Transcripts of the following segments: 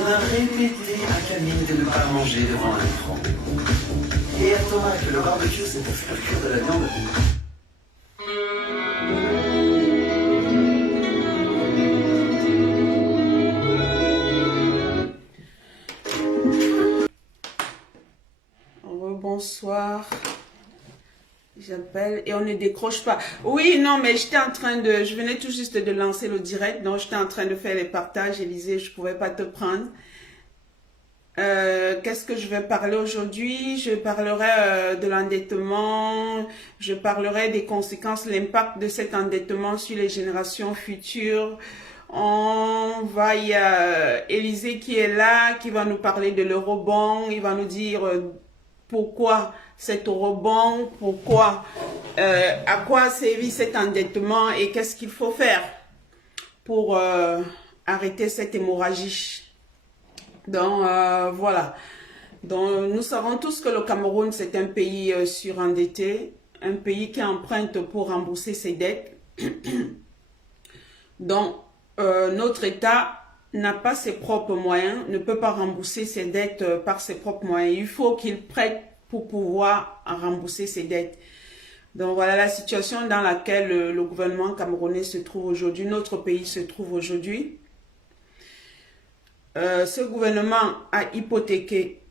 On a répété à Camille de ne pas manger devant un écran. Et à Thomas que le barbecue, c'est pour faire cuire de la viande. Bonsoir. J'appelle et on ne décroche pas. Oui, non, mais j'étais en train de... Je venais tout juste de lancer le direct, donc j'étais en train de faire les partages. Élisée, je ne pouvais pas te prendre. Qu'est-ce que je vais parler aujourd'hui? Je parlerai de l'endettement, je parlerai des conséquences, l'impact de cet endettement sur les générations futures. On va, il y a Élisée qui est là, qui va nous parler de l'eurobond, il va nous dire pourquoi cet eurobond, pourquoi, à quoi servit cet endettement et qu'est-ce qu'il faut faire pour arrêter cette hémorragie. Donc, voilà. Donc, nous savons tous que le Cameroun, c'est un pays surendetté, un pays qui emprunte pour rembourser ses dettes. Donc, notre État n'a pas ses propres moyens, ne peut pas rembourser ses dettes par ses propres moyens. Il faut qu'il prête pour pouvoir rembourser ses dettes. Donc, voilà la situation dans laquelle le gouvernement camerounais se trouve aujourd'hui, notre pays se trouve aujourd'hui. Ce gouvernement a hypothéqué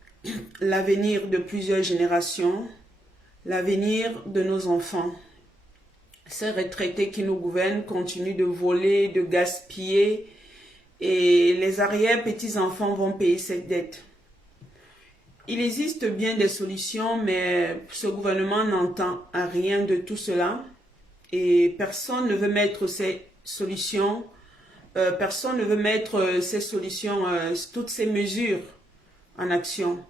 l'avenir de plusieurs générations, l'avenir de nos enfants. Ces retraités qui nous gouvernent continuent de voler, de gaspiller et les arrière-petits-enfants vont payer cette dette. Il existe bien des solutions, mais ce gouvernement n'entend rien de tout cela et personne ne veut mettre ces solutions. Personne ne veut mettre ces solutions, toutes ces mesures en action.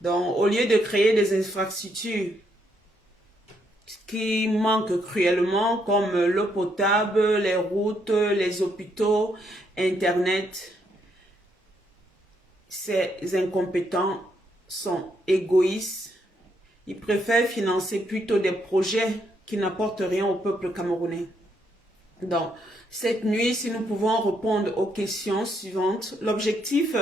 Donc, au lieu de créer des infrastructures qui manquent cruellement, comme l'eau potable, les routes, les hôpitaux, Internet, ces incompétents sont égoïstes. Ils préfèrent financer plutôt des projets qui n'apportent rien au peuple camerounais. Donc, cette nuit, si nous pouvons répondre aux questions suivantes, l'objectif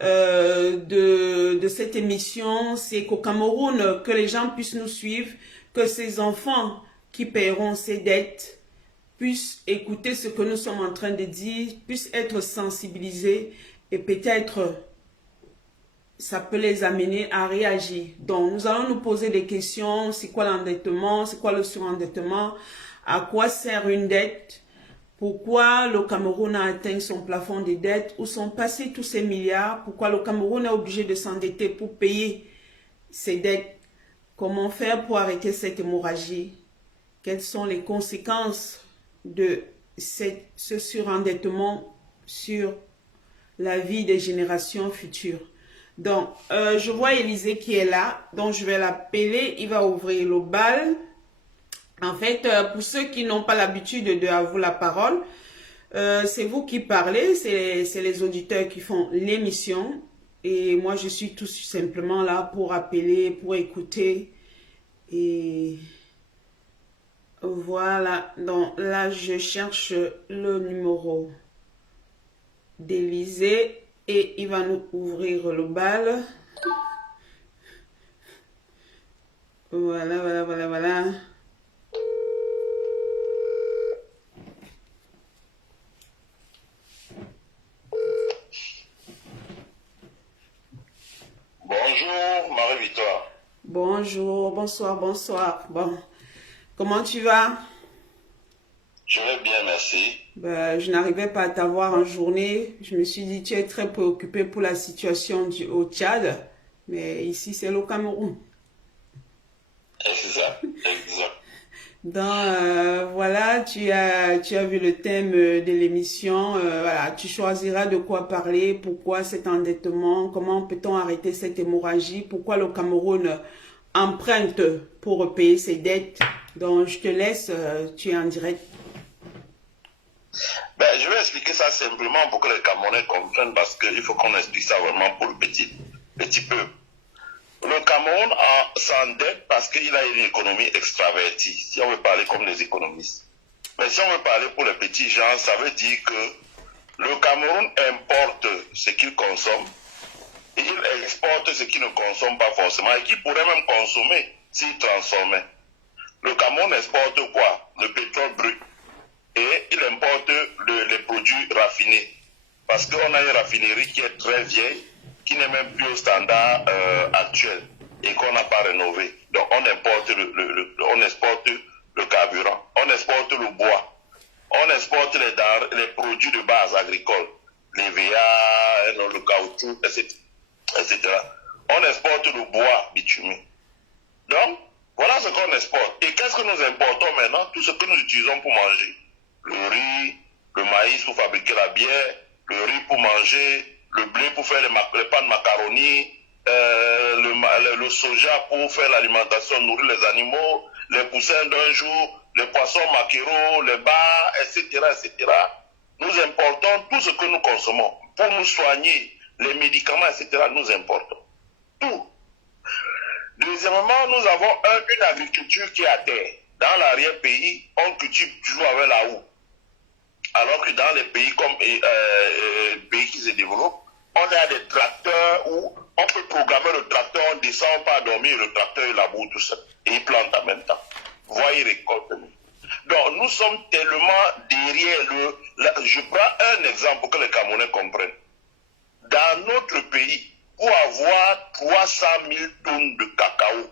de cette émission, c'est qu'au Cameroun, que les gens puissent nous suivre, que ces enfants qui paieront ces dettes puissent écouter ce que nous sommes en train de dire, puissent être sensibilisés et peut-être ça peut les amener à réagir. Donc, nous allons nous poser des questions. C'est quoi l'endettement? C'est quoi le surendettement? À quoi sert une dette? Pourquoi le Cameroun a atteint son plafond de dette? Où sont passés tous ces milliards? Pourquoi le Cameroun est obligé de s'endetter pour payer ses dettes? Comment faire pour arrêter cette hémorragie? Quelles sont les conséquences de ce surendettement sur la vie des générations futures? Donc, je vois Élisée qui est là, donc je vais l'appeler, il va ouvrir le bal. En fait, pour ceux qui n'ont pas l'habitude de à vous la parole, c'est vous qui parlez, c'est les auditeurs qui font l'émission. Et moi, je suis tout simplement là pour appeler, pour écouter. Et voilà, donc là, je cherche le numéro d'Élisée et il va nous ouvrir le bal. Voilà. Bonjour Marie-Victoire. Bonjour, bonsoir. Bon, comment tu vas? Je vais bien, merci. Ben, je n'arrivais pas à t'avoir en journée. Je me suis dit, tu es très préoccupé pour la situation au Tchad. Mais ici, c'est le Cameroun. Exact. Donc, voilà, tu as vu le thème de l'émission. Voilà, tu choisiras de quoi parler, pourquoi cet endettement, comment peut-on arrêter cette hémorragie, pourquoi le Cameroun emprunte pour payer ses dettes. Donc, je te laisse, tu es en direct. Ben, je vais expliquer ça simplement pour que les Camerounais comprennent parce qu'il faut qu'on explique ça vraiment pour le petit peuple. Le Cameroun s'endette parce qu'il a une économie extravertie, si on veut parler comme les économistes. Mais si on veut parler pour les petits gens, ça veut dire que le Cameroun importe ce qu'ils consomment et ils exportent ce qu'ils ne consomment pas forcément et qu'ils pourraient même consommer s'ils transformaient. Le Cameroun exporte quoi? Le pétrole brut. Et il importe les produits raffinés. Parce qu'on a une raffinerie qui est très vieille, qui n'est même plus au standard actuel et qu'on n'a pas rénové. Donc on importe on exporte le carburant, on exporte le bois, on exporte les produits de base agricoles, les VA, le caoutchouc, etc. On exporte le bois bitumé. Donc, voilà ce qu'on exporte. Et qu'est-ce que nous importons maintenant? Tout ce que nous utilisons pour manger. Le riz, le maïs pour fabriquer la bière, le riz pour manger, le blé pour faire les pains de macaroni, le soja pour faire l'alimentation, nourrir les animaux, les poussins d'un jour, les poissons maquereaux, les bars, etc., etc. Nous importons tout ce que nous consommons. Pour nous soigner, les médicaments, etc., nous importons. Tout. Deuxièmement, nous avons une agriculture qui est à terre. Dans l'arrière-pays, on cultive toujours avec la houe. Alors que dans les pays comme pays qui se développent, on a des tracteurs où on peut programmer le tracteur, on descend pas dormir, le tracteur il laboure tout seul. Et il plante en même temps. Voyez, récolte. Donc nous sommes tellement derrière je prends un exemple pour que les Camerounais comprennent. Dans notre pays, pour avoir 300 000 tonnes de cacao,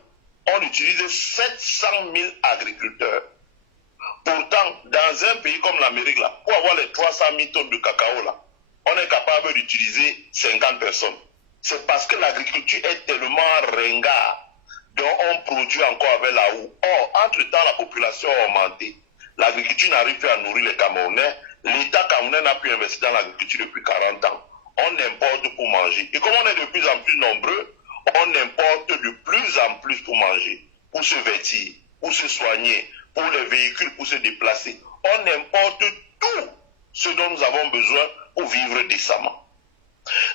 on utilise 700 000 agriculteurs. Pourtant, dans un pays comme l'Amérique, là, pour avoir les 300 000 tonnes de cacao, là, on est capable d'utiliser 50 personnes. C'est parce que l'agriculture est tellement ringard, donc on produit encore avec la houe. Or, entre-temps, la population a augmenté. L'agriculture n'arrive plus à nourrir les Camerounais. L'État camerounais n'a plus investi dans l'agriculture depuis 40 ans. On importe pour manger. Et comme on est de plus en plus nombreux, on importe de plus en plus pour manger, pour se vêtir, pour se soigner, pour les véhicules, pour se déplacer. On importe tout ce dont nous avons besoin pour vivre décemment.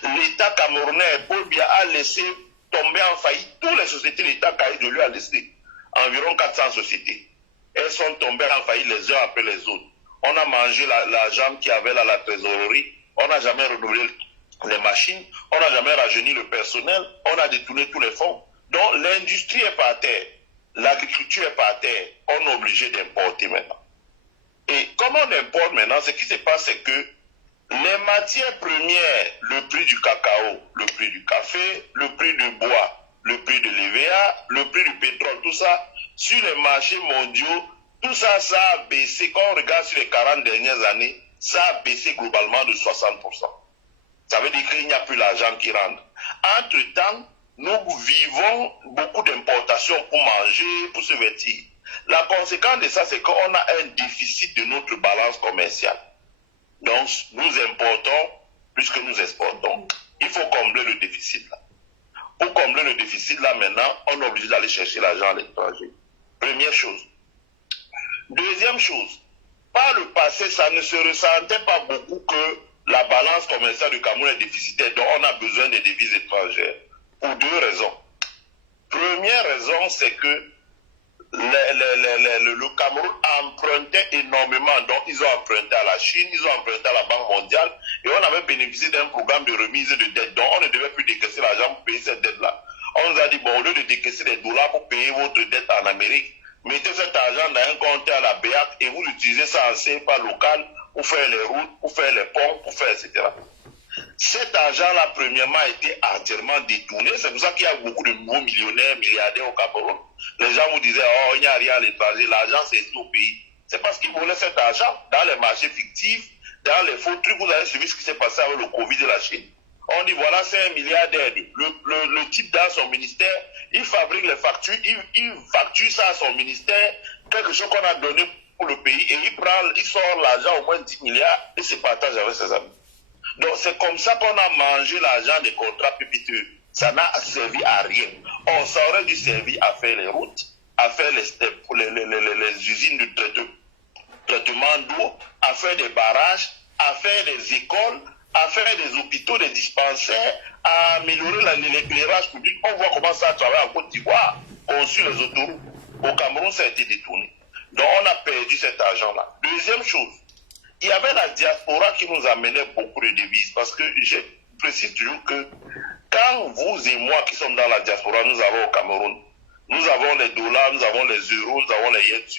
L'État camerounais, Paul Biya, a laissé tomber en faillite toutes les sociétés. L'État de lui a laissé environ 400 sociétés. Elles sont tombées en faillite les unes après les autres. On a mangé l'argent qu'il y avait là, la trésorerie. On n'a jamais renouvelé les machines. On n'a jamais rajeuni le personnel. On a détourné tous les fonds. Donc l'industrie est par terre. L'agriculture est par terre. On est obligé d'importer maintenant. Et comme on importe maintenant, ce qui se passe, c'est que les matières premières, le prix du cacao, le prix du café, le prix du bois, le prix de l'EVA, le prix du pétrole, tout ça, sur les marchés mondiaux, tout ça, ça a baissé. Quand on regarde sur les 40 dernières années, ça a baissé globalement de 60%. Ça veut dire qu'il n'y a plus l'argent qui rentre. Entre-temps, nous vivons beaucoup d'importations pour manger, pour se vêtir. La conséquence de ça, c'est qu'on a un déficit de notre balance commerciale. Donc, nous importons plus que nous exportons. Il faut combler le déficit là. Pour combler le déficit là, maintenant, on est obligé d'aller chercher l'argent à l'étranger. Première chose. Deuxième chose, par le passé, ça ne se ressentait pas beaucoup que la balance commerciale du Cameroun est déficitaire, donc on a besoin de devises étrangères. Pour deux raisons. Première raison, c'est que le Cameroun empruntait énormément, donc ils ont emprunté à la Chine, ils ont emprunté à la Banque mondiale, et on avait bénéficié d'un programme de remise de dette, donc on ne devait plus décaisser l'argent pour payer cette dette-là. On nous a dit, bon, au lieu de décaisser des dollars pour payer votre dette en Amérique, mettez cet argent dans un compte à la BEAC et vous utilisez ça en CFA local pour faire les routes, pour faire les ponts, pour faire etc. Cet argent-là, premièrement, a été entièrement détourné. C'est pour ça qu'il y a beaucoup de nouveaux millionnaires, milliardaires au Cameroun. Les gens vous disaient, oh, il n'y a rien à l'étranger, l'argent c'est ici au pays. C'est parce qu'ils voulaient cet argent dans les marchés fictifs, dans les faux trucs. Vous avez suivi ce qui s'est passé avec le Covid de la Chine. On dit, voilà, c'est un milliard d'aides. Le type dans son ministère, il fabrique les factures, il facture ça à son ministère, quelque chose qu'on a donné pour le pays, et il sort l'argent au moins 10 milliards et se partage avec ses amis. Donc c'est comme ça qu'on a mangé l'argent des contrats PPTE. Ça n'a servi à rien. On s'aurait dû servir à faire les routes, à faire les usines de traitement d'eau, à faire des barrages, à faire des écoles, à faire des hôpitaux, des dispensaires, à améliorer l'éclairage public. On voit comment ça travaille en Côte d'Ivoire. Conçu les autoroutes. Au Cameroun, ça a été détourné. Donc on a perdu cet argent-là. Deuxième chose, il y avait la diaspora qui nous amenait beaucoup de devises. Parce que précise toujours que quand vous et moi qui sommes dans la diaspora, nous avons au Cameroun, nous avons les dollars, nous avons les euros, nous avons les yens.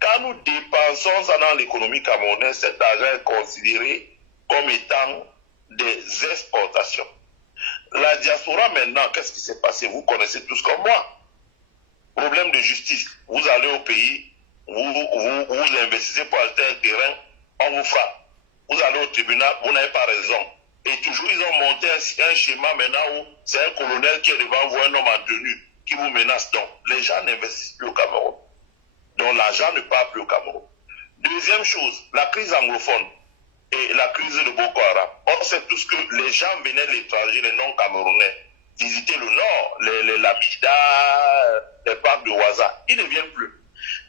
Quand nous dépensons ça dans l'économie camerounaise, cet argent est considéré comme étant des exportations. La diaspora maintenant, qu'est-ce qui s'est passé? Vous connaissez tous comme moi. Problème de justice. Vous allez au pays, vous investissez pour acheter un terrain, on vous frappe. Vous allez au tribunal, vous n'avez pas raison. Et toujours, ils ont monté un schéma maintenant où c'est un colonel qui est devant vous, un homme en tenue, qui vous menace. Donc, les gens n'investissent plus au Cameroun. Donc, l'argent ne part plus au Cameroun. Deuxième chose, la crise anglophone et la crise de Boko Haram. On sait tous que les gens venaient de l'étranger, les non-camerounais, visiter le nord, les Lamida, les parcs de Ouaza. Ils ne viennent plus.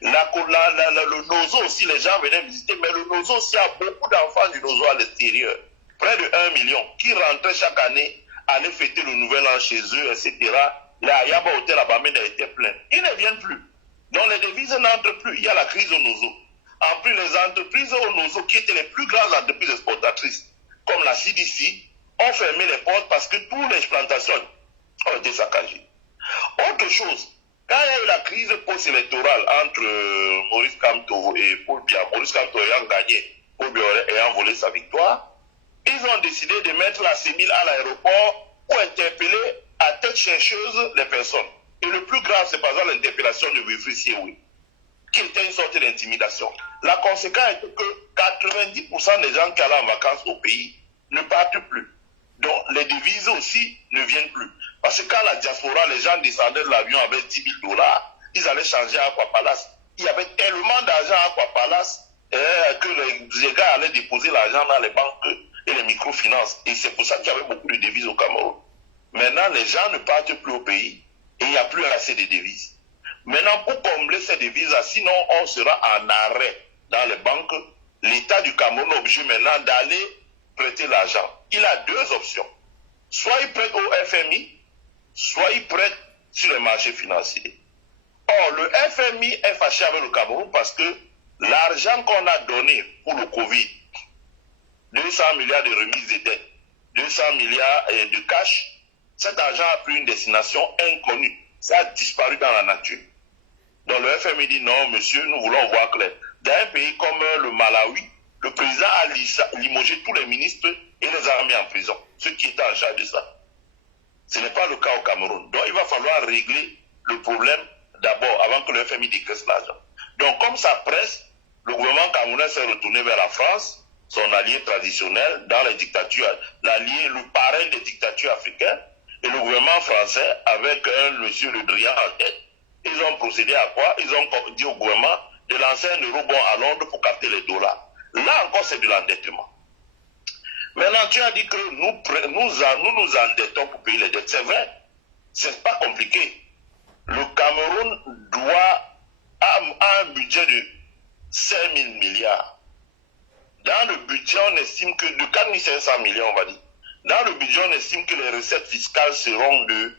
Le Nozo aussi, les gens venaient visiter, mais le Nozo aussi, il y a beaucoup d'enfants du Nozo à l'extérieur. Près de 1 million qui rentraient chaque année, allaient fêter le nouvel an chez eux, etc. La Yaba Hotel à Bamenda était plein. Ils ne viennent plus. Donc les devises n'entrent plus. Il y a la crise au Nozo. En plus, les entreprises au Nozo, qui étaient les plus grandes entreprises exportatrices, comme la CDC, ont fermé les portes parce que toutes les plantations ont été saccagées. Autre chose, quand il y a eu la crise post-électorale entre Maurice Kamto et Paul Biya, Maurice Kamto ayant gagné, Paul Biya ayant volé sa victoire, ils ont décidé de mettre la CEMIL à l'aéroport pour interpeller à tête chercheuse les personnes. Et le plus grave, c'est par exemple l'interpellation de Wilfried Siewi, qui était une sorte d'intimidation. La conséquence est que 90% des gens qui allaient en vacances au pays ne partent plus. Donc les devises aussi ne viennent plus. Parce que quand la diaspora, les gens descendaient de l'avion avec 10 000 $, ils allaient changer à Aqua Palace. Il y avait tellement d'argent à Aqua Palace que les gars allaient déposer l'argent dans les banques et les microfinances. Et c'est pour ça qu'il y avait beaucoup de devises au Cameroun. Maintenant, les gens ne partent plus au pays et il n'y a plus assez de devises. Maintenant, pour combler ces devises-là, sinon on sera en arrêt dans les banques, l'État du Cameroun est obligé maintenant d'aller prêter l'argent. Il a deux options. Soit il prête au FMI, soit il prête sur les marchés financiers. Or, le FMI est fâché avec le Cameroun parce que l'argent qu'on a donné pour le Covid, 200 milliards de remises de dettes, 200 milliards de cash, cet argent a pris une destination inconnue. Ça a disparu dans la nature. Donc le FMI dit non, monsieur, nous voulons voir clair. Dans un pays comme le Malawi, le président a limogé tous les ministres et les a mis en prison, ceux qui étaient en charge de ça. Ce n'est pas le cas au Cameroun. Donc il va falloir régler le problème d'abord, avant que le FMI décaisse l'argent. Donc comme ça presse, le gouvernement camerounais s'est retourné vers la France, son allié traditionnel dans les dictatures, l'allié, le parrain des dictatures africaines, et le gouvernement français, avec monsieur Le Drian en tête, ils ont procédé à quoi? Ils ont dit au gouvernement de lancer un eurobond à Londres pour capter les dollars. Là encore, c'est de l'endettement. Maintenant, tu as dit que nous endettons pour payer les dettes. C'est vrai, c'est pas compliqué. Le Cameroun a un budget de 5 000 milliards. Dans le budget, on estime que de 4 500 millions, on va dire. Dans le budget, on estime que les recettes fiscales seront de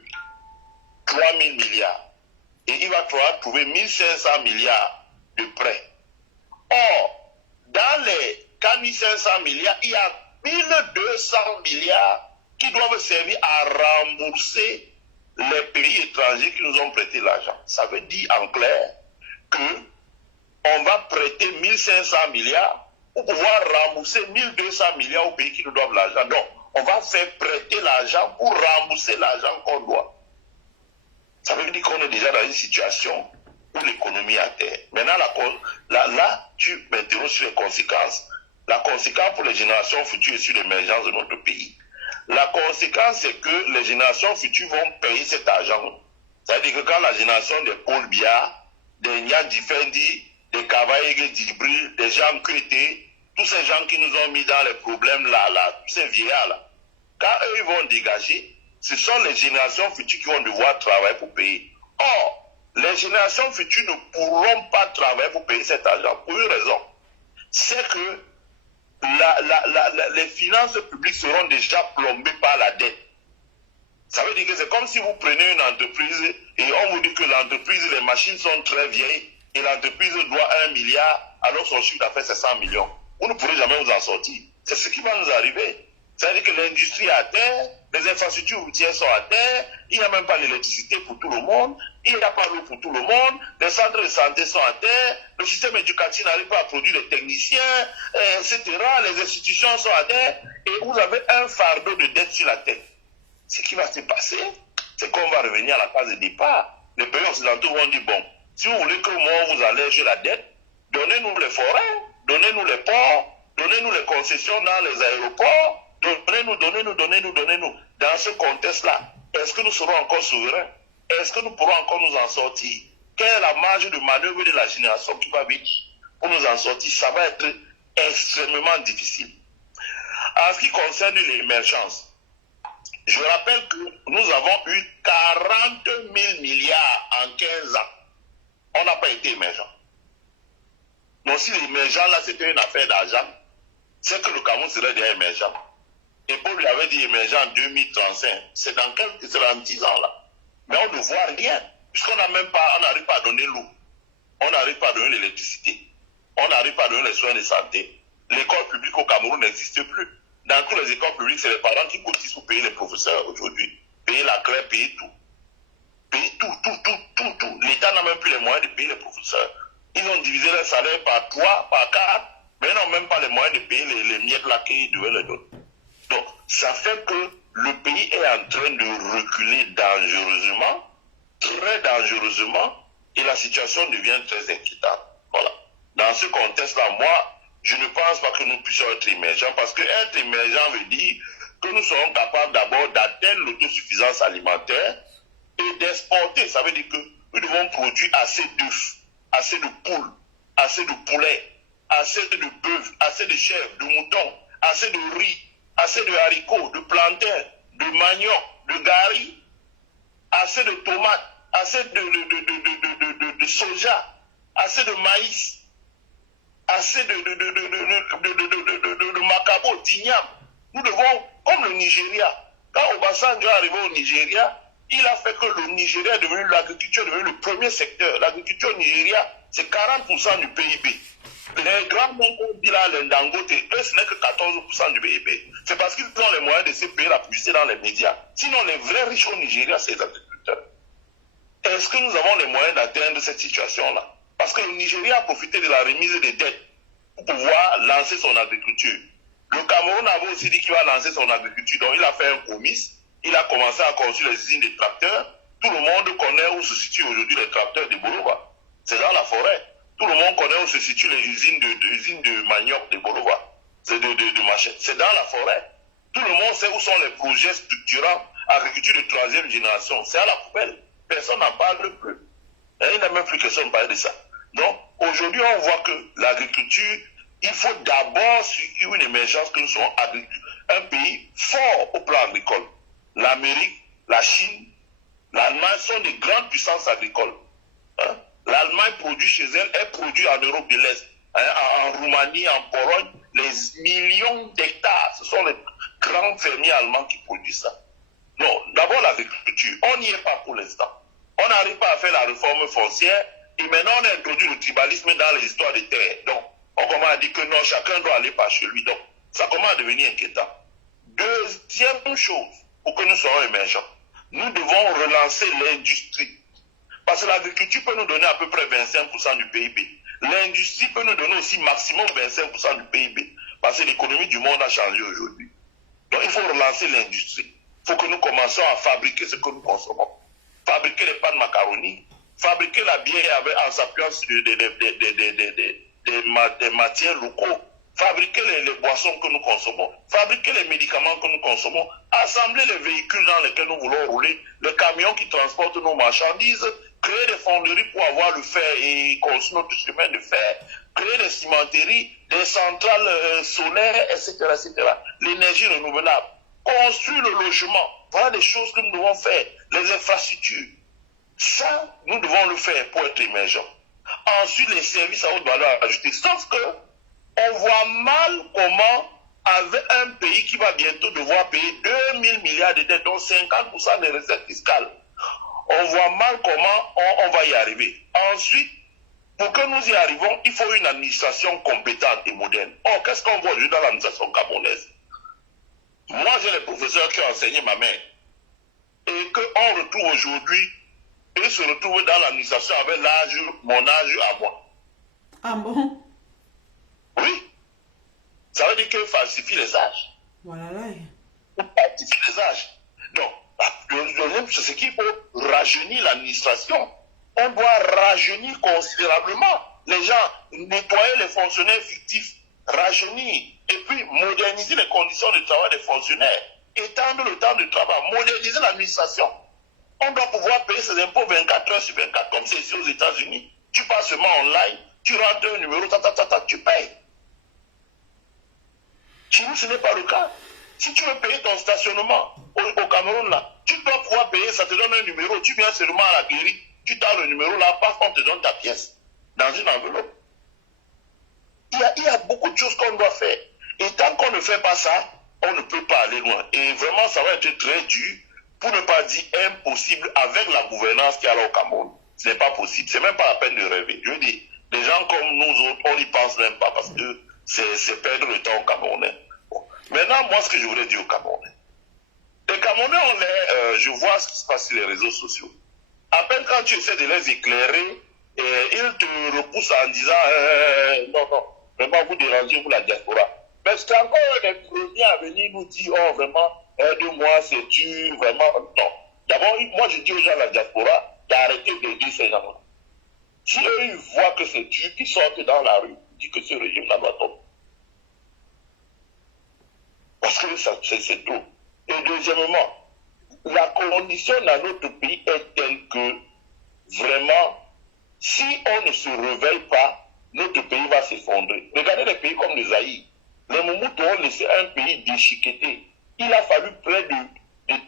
3 000 milliards. Et il va falloir trouver 1 500 milliards de prêts. Or, dans les 4 500 milliards, il y a 1 200 milliards qui doivent servir à rembourser les pays étrangers qui nous ont prêté l'argent. Ça veut dire en clair que on va prêter 1 500 milliards pour pouvoir rembourser 1 200 milliards aux pays qui nous doivent l'argent. Donc, on va faire prêter l'argent pour rembourser l'argent qu'on doit. Ça veut dire qu'on est déjà dans une situation où l'économie est à terre. Maintenant, là, tu m'interroges sur les conséquences. La conséquence pour les générations futures et sur l'émergence de notre pays. La conséquence, c'est que les générations futures vont payer cet argent. Ça veut dire que quand la génération des Paul Biya, des Nyadi Fendi, des Kavaïge Djibril, des gens Crété, tous ces gens qui nous ont mis dans les problèmes là, tous ces vieillards-là, quand eux ils vont dégager, ce sont les générations futures qui vont devoir travailler pour payer. Or, les générations futures ne pourront pas travailler pour payer cet argent pour une raison. C'est que les finances publiques seront déjà plombées par la dette. Ça veut dire que c'est comme si vous prenez une entreprise et on vous dit que l'entreprise, les machines sont très vieilles et l'entreprise doit 1 milliard alors son chiffre d'affaires c'est 100 millions. Vous ne pourrez jamais vous en sortir. C'est ce qui va nous arriver. C'est-à-dire que l'industrie est à terre, les infrastructures routières sont à terre, il n'y a même pas l'électricité pour tout le monde, il n'y a pas l'eau pour tout le monde, les centres de santé sont à terre, le système éducatif n'arrive pas à produire les techniciens, etc. Les institutions sont à terre, et vous avez un fardeau de dette sur la tête. Ce qui va se passer, c'est qu'on va revenir à la phase de départ. Les pays occidentaux vont dire, bon, si vous voulez que moi on vous allège la dette, donnez-nous les forêts, donnez-nous les ports, donnez-nous les concessions dans les aéroports, donnez-nous. Dans ce contexte-là, est-ce que nous serons encore souverains? Est-ce que nous pourrons encore nous en sortir? Quelle est la marge de manœuvre de la génération qui va venir pour nous en sortir? Ça va être extrêmement difficile. En ce qui concerne l'émergence, je rappelle que nous avons eu 40 000 milliards en 15 ans. On n'a pas été émergent. Donc si l'émergent là c'était une affaire d'argent, c'est que le Cameroun serait déjà émergent. Et Paul lui avait dit émergent en 2035. C'est dans 10 ans là. Mais on ne voit rien. Puisqu'on n'arrive pas à donner l'eau. On n'arrive pas à donner l'électricité. On n'arrive pas à donner les soins de santé. L'école publique au Cameroun n'existe plus. Dans toutes les écoles publiques, c'est les parents qui cotisent pour payer les professeurs aujourd'hui. Payer la crème, payer tout. Payer tout. L'État n'a même plus les moyens de payer les professeurs. Ils ont divisé leur salaire par 3, par 4, mais ils n'ont même pas les moyens de payer les miettes là qu'ils devaient leur donner. Donc, ça fait que le pays est en train de reculer dangereusement, très dangereusement, et la situation devient très inquiétante. Voilà. Dans ce contexte-là, moi, je ne pense pas que nous puissions être émergents, parce que être émergent veut dire que nous serons capables d'abord d'atteindre l'autosuffisance alimentaire et d'exporter. Ça veut dire que nous devons produire assez d'œufs, assez de poules, assez de poulets, assez de bœufs, assez de chèvres, de moutons, assez de riz, assez de haricots, de plantains, de manioc, de gari, assez de tomates, assez de soja, assez de maïs, assez de macabo, d'igname. Nous devons, comme le Nigeria, quand Obasanjo est arrivé au Nigeria, il a fait que le Nigeria est devenu, l'agriculture est devenu le premier secteur. L'agriculture au Nigeria, c'est 40% du PIB. Les grands noms qu'on dit là, les Dangote, eux, ce n'est que 14% du PIB. C'est parce qu'ils ont les moyens de se payer la publicité dans les médias. Sinon, les vrais riches au Nigeria, c'est les agriculteurs. Est-ce que nous avons les moyens d'atteindre cette situation-là? Parce que le Nigeria a profité de la remise des dettes pour pouvoir lancer son agriculture. Le Cameroun avait aussi dit qu'il va lancer son agriculture. Donc, il a fait un commis. Il a commencé à construire les usines de tracteurs. Tout le monde connaît où se situent aujourd'hui les tracteurs de Bolova. C'est dans la forêt. Tout le monde connaît où se situent les usines de manioc de Bolova. C'est de machette. C'est dans la forêt. Tout le monde sait où sont les projets structurants, agriculture de 3e génération. C'est à la poubelle. Personne n'en parle plus. Et il n'y a même plus question de parler de ça. Donc, aujourd'hui, on voit que l'agriculture, il faut d'abord suivre une émergence que nous soyons un pays fort au plan agricole. L'Amérique, la Chine, l'Allemagne sont des grandes puissances agricoles. Hein? L'Allemagne produit chez elle, elle produit en Europe de l'Est, en Roumanie, en Pologne, les millions d'hectares. Ce sont les grands fermiers allemands qui produisent ça. Non, d'abord l'agriculture, on n'y est pas pour l'instant. On n'arrive pas à faire la réforme foncière et maintenant on a introduit le tribalisme dans les histoires des terres. Donc, on commence à dire que non, chacun doit aller par chez lui. Donc, ça commence à devenir inquiétant. Deuxième chose, pour que nous soyons émergents, nous devons relancer l'industrie. Parce que l'agriculture peut nous donner à peu près 25% du PIB. L'industrie peut nous donner aussi maximum 25% du PIB. Parce que l'économie du monde a changé aujourd'hui. Donc il faut relancer l'industrie. Il faut que nous commencions à fabriquer ce que nous consommons. Fabriquer les pâtes macaroni, fabriquer la bière en s'appuyant sur des matières locaux, fabriquer les boissons que nous consommons, fabriquer les médicaments que nous consommons, assembler les véhicules dans lesquels nous voulons rouler, les camions qui transportent nos marchandises, créer des fonderies pour avoir le fer et construire notre chemin de fer, créer des cimenteries, des centrales solaires, etc., etc., l'énergie renouvelable, construire le logement. Voilà des choses que nous devons faire, les infrastructures. Ça, nous devons le faire pour être émergents. Ensuite, les services à haute valeur ajoutée. Sauf que on voit mal comment, avec un pays qui va bientôt devoir payer 2000 milliards de dettes, dont 50% des recettes fiscales, on voit mal comment on va y arriver. Ensuite, pour que nous y arrivons, il faut une administration compétente et moderne. Or, qu'est-ce qu'on voit aujourd'hui dans l'administration camerounaise? Moi, j'ai les professeurs qui ont enseigné ma mère. Et qu'on retrouve aujourd'hui, ils se retrouvent dans l'administration avec mon âge à moi. Ah bon? Oui. Ça veut dire qu'ils falsifient les âges. Voilà. Ils falsifient les âges. Donc, c'est ce qu'il faut rajeunir l'administration. On doit rajeunir considérablement. Les gens, nettoyer les fonctionnaires fictifs, rajeunir, et puis moderniser les conditions de travail des fonctionnaires, étendre le temps de travail, moderniser l'administration. On doit pouvoir payer ses impôts 24 heures sur 24, comme c'est ici aux États-Unis. Tu passes seulement online, tu rentres un numéro, tu payes. Chez nous, ce n'est pas le cas. Si tu veux payer ton stationnement au Cameroun, là, tu dois pouvoir payer, ça te donne un numéro, tu viens seulement à la mairie, tu tapes le numéro là, paf, on te donne ta pièce dans une enveloppe. Il y a beaucoup de choses qu'on doit faire. Et tant qu'on ne fait pas ça, on ne peut pas aller loin. Et vraiment, ça va être très dur, pour ne pas dire impossible, avec la gouvernance qu'il y a là au Cameroun. Ce n'est pas possible. C'est même pas la peine de rêver. Je veux dire, des gens comme nous autres, on n'y pense même pas parce que c'est perdre le temps au Camerounais. Bon. Maintenant, moi, ce que je voulais dire aux Camerounais. Les Camerounais, je vois ce qui se passe sur les réseaux sociaux. À peine quand tu essaies de les éclairer, ils te repoussent en disant non, vraiment vous dérangez vous la diaspora. Mais c'est encore les premiers à venir nous dire oh vraiment, aide-moi, c'est dur, vraiment. Non. D'abord, moi je dis aux gens de la diaspora d'arrêter d'aider ces gens-là. Si eux ils voient que c'est dur, qu'ils sortent dans la rue, ils disent que ce régime-là doit tomber. Parce que c'est tout. Et deuxièmement, la condition dans notre pays est telle que vraiment, si on ne se réveille pas, notre pays va s'effondrer. Regardez les pays comme le Zaïre. Les Mobutu ont laissé un pays déchiqueté. Il a fallu près de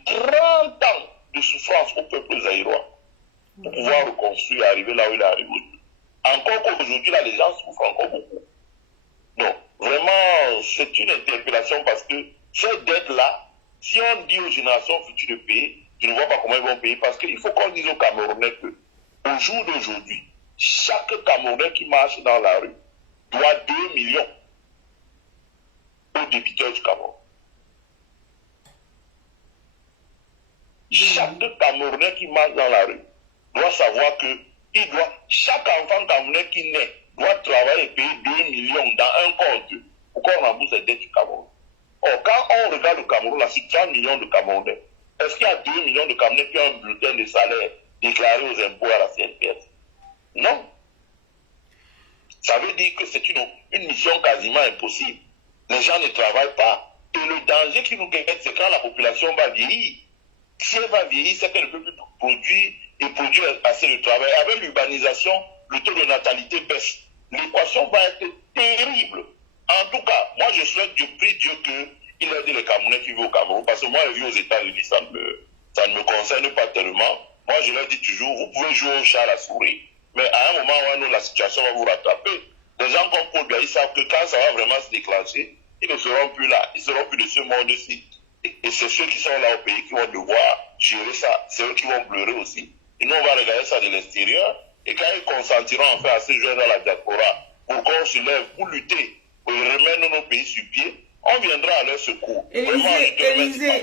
30 ans de souffrance au peuple zaïrois pour pouvoir reconstruire et arriver là où il est arrivé. Encore qu'aujourd'hui, là, les gens souffrent encore beaucoup. Donc, vraiment, c'est une interpellation parce que cette dette-là, si on dit aux générations futures de payer, je ne vois pas comment ils vont payer parce qu'il faut qu'on dise aux Camerounais que, au jour d'aujourd'hui, chaque Camerounais qui marche dans la rue doit 2 millions aux débiteurs du Cameroun. Chaque Camerounais qui marche dans la rue doit savoir que chaque enfant camerounais qui naît doit travailler et payer 2 millions dans un compte pour qu'on rembourse les dettes du Cameroun. Or, quand on regarde le Cameroun, là, c'est 3 millions de Camerounais. Est-ce qu'il y a 2 millions de Camerounais qui ont un bulletin de salaire déclaré aux impôts à la CNPS? Non. Ça veut dire que c'est une mission quasiment impossible. Les gens ne travaillent pas. Et le danger qui nous guette, c'est quand la population va vieillir. Si elle va vieillir, c'est qu'elle ne peut plus produire assez de travail. Avec l'urbanisation, le taux de natalité baisse. L'équation va être terrible. En tout cas, moi je souhaite, je prie Dieu qu'il aide les Camerounais qui vivent au Cameroun. Parce que moi, je vis aux États-Unis, ça ne me concerne pas tellement. Moi, je leur dis toujours, vous pouvez jouer au chat à la souris. Mais à un moment ou à un autre, la situation va vous rattraper. Les gens comme Paul Biya, ils savent que quand ça va vraiment se déclencher, ils ne seront plus là. Ils ne seront plus de ce monde-ci. Et c'est ceux qui sont là au pays qui vont devoir gérer ça. C'est eux qui vont pleurer aussi. Et nous, on va regarder ça de l'extérieur. Et quand ils consentiront enfin à se joindre dans la diaspora pour qu'on se lève, pour lutter, pour remettre nos pays sur pied, on viendra à leur secours. Élisée,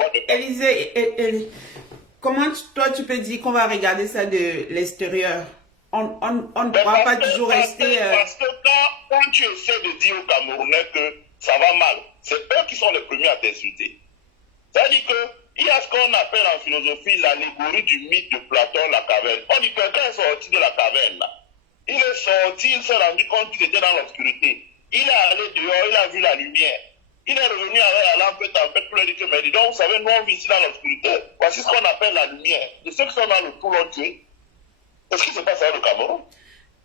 comment toi tu peux dire qu'on va regarder ça de l'extérieur? On ne pourra pas toujours rester... Parce que quand tu essaies de dire aux Camerounais que ça va mal, c'est eux qui sont les premiers à t'insulter. C'est-à-dire qu'il y a ce qu'on appelle en philosophie l'allégorie du mythe de Platon, la caverne. On dit que quelqu'un est sorti de la caverne, là. Il est sorti, il s'est rendu compte qu'il était dans l'obscurité. Il est allé dehors, il a vu la lumière. Il est revenu avec la lampe tempête pour lui dire que, mais dis donc, vous savez, nous on vit ici dans l'obscurité. Voici ce qu'on appelle la lumière. Et ceux qui sont dans le trou l'ont tué. Est-ce que c'est pas ça au Cameroun?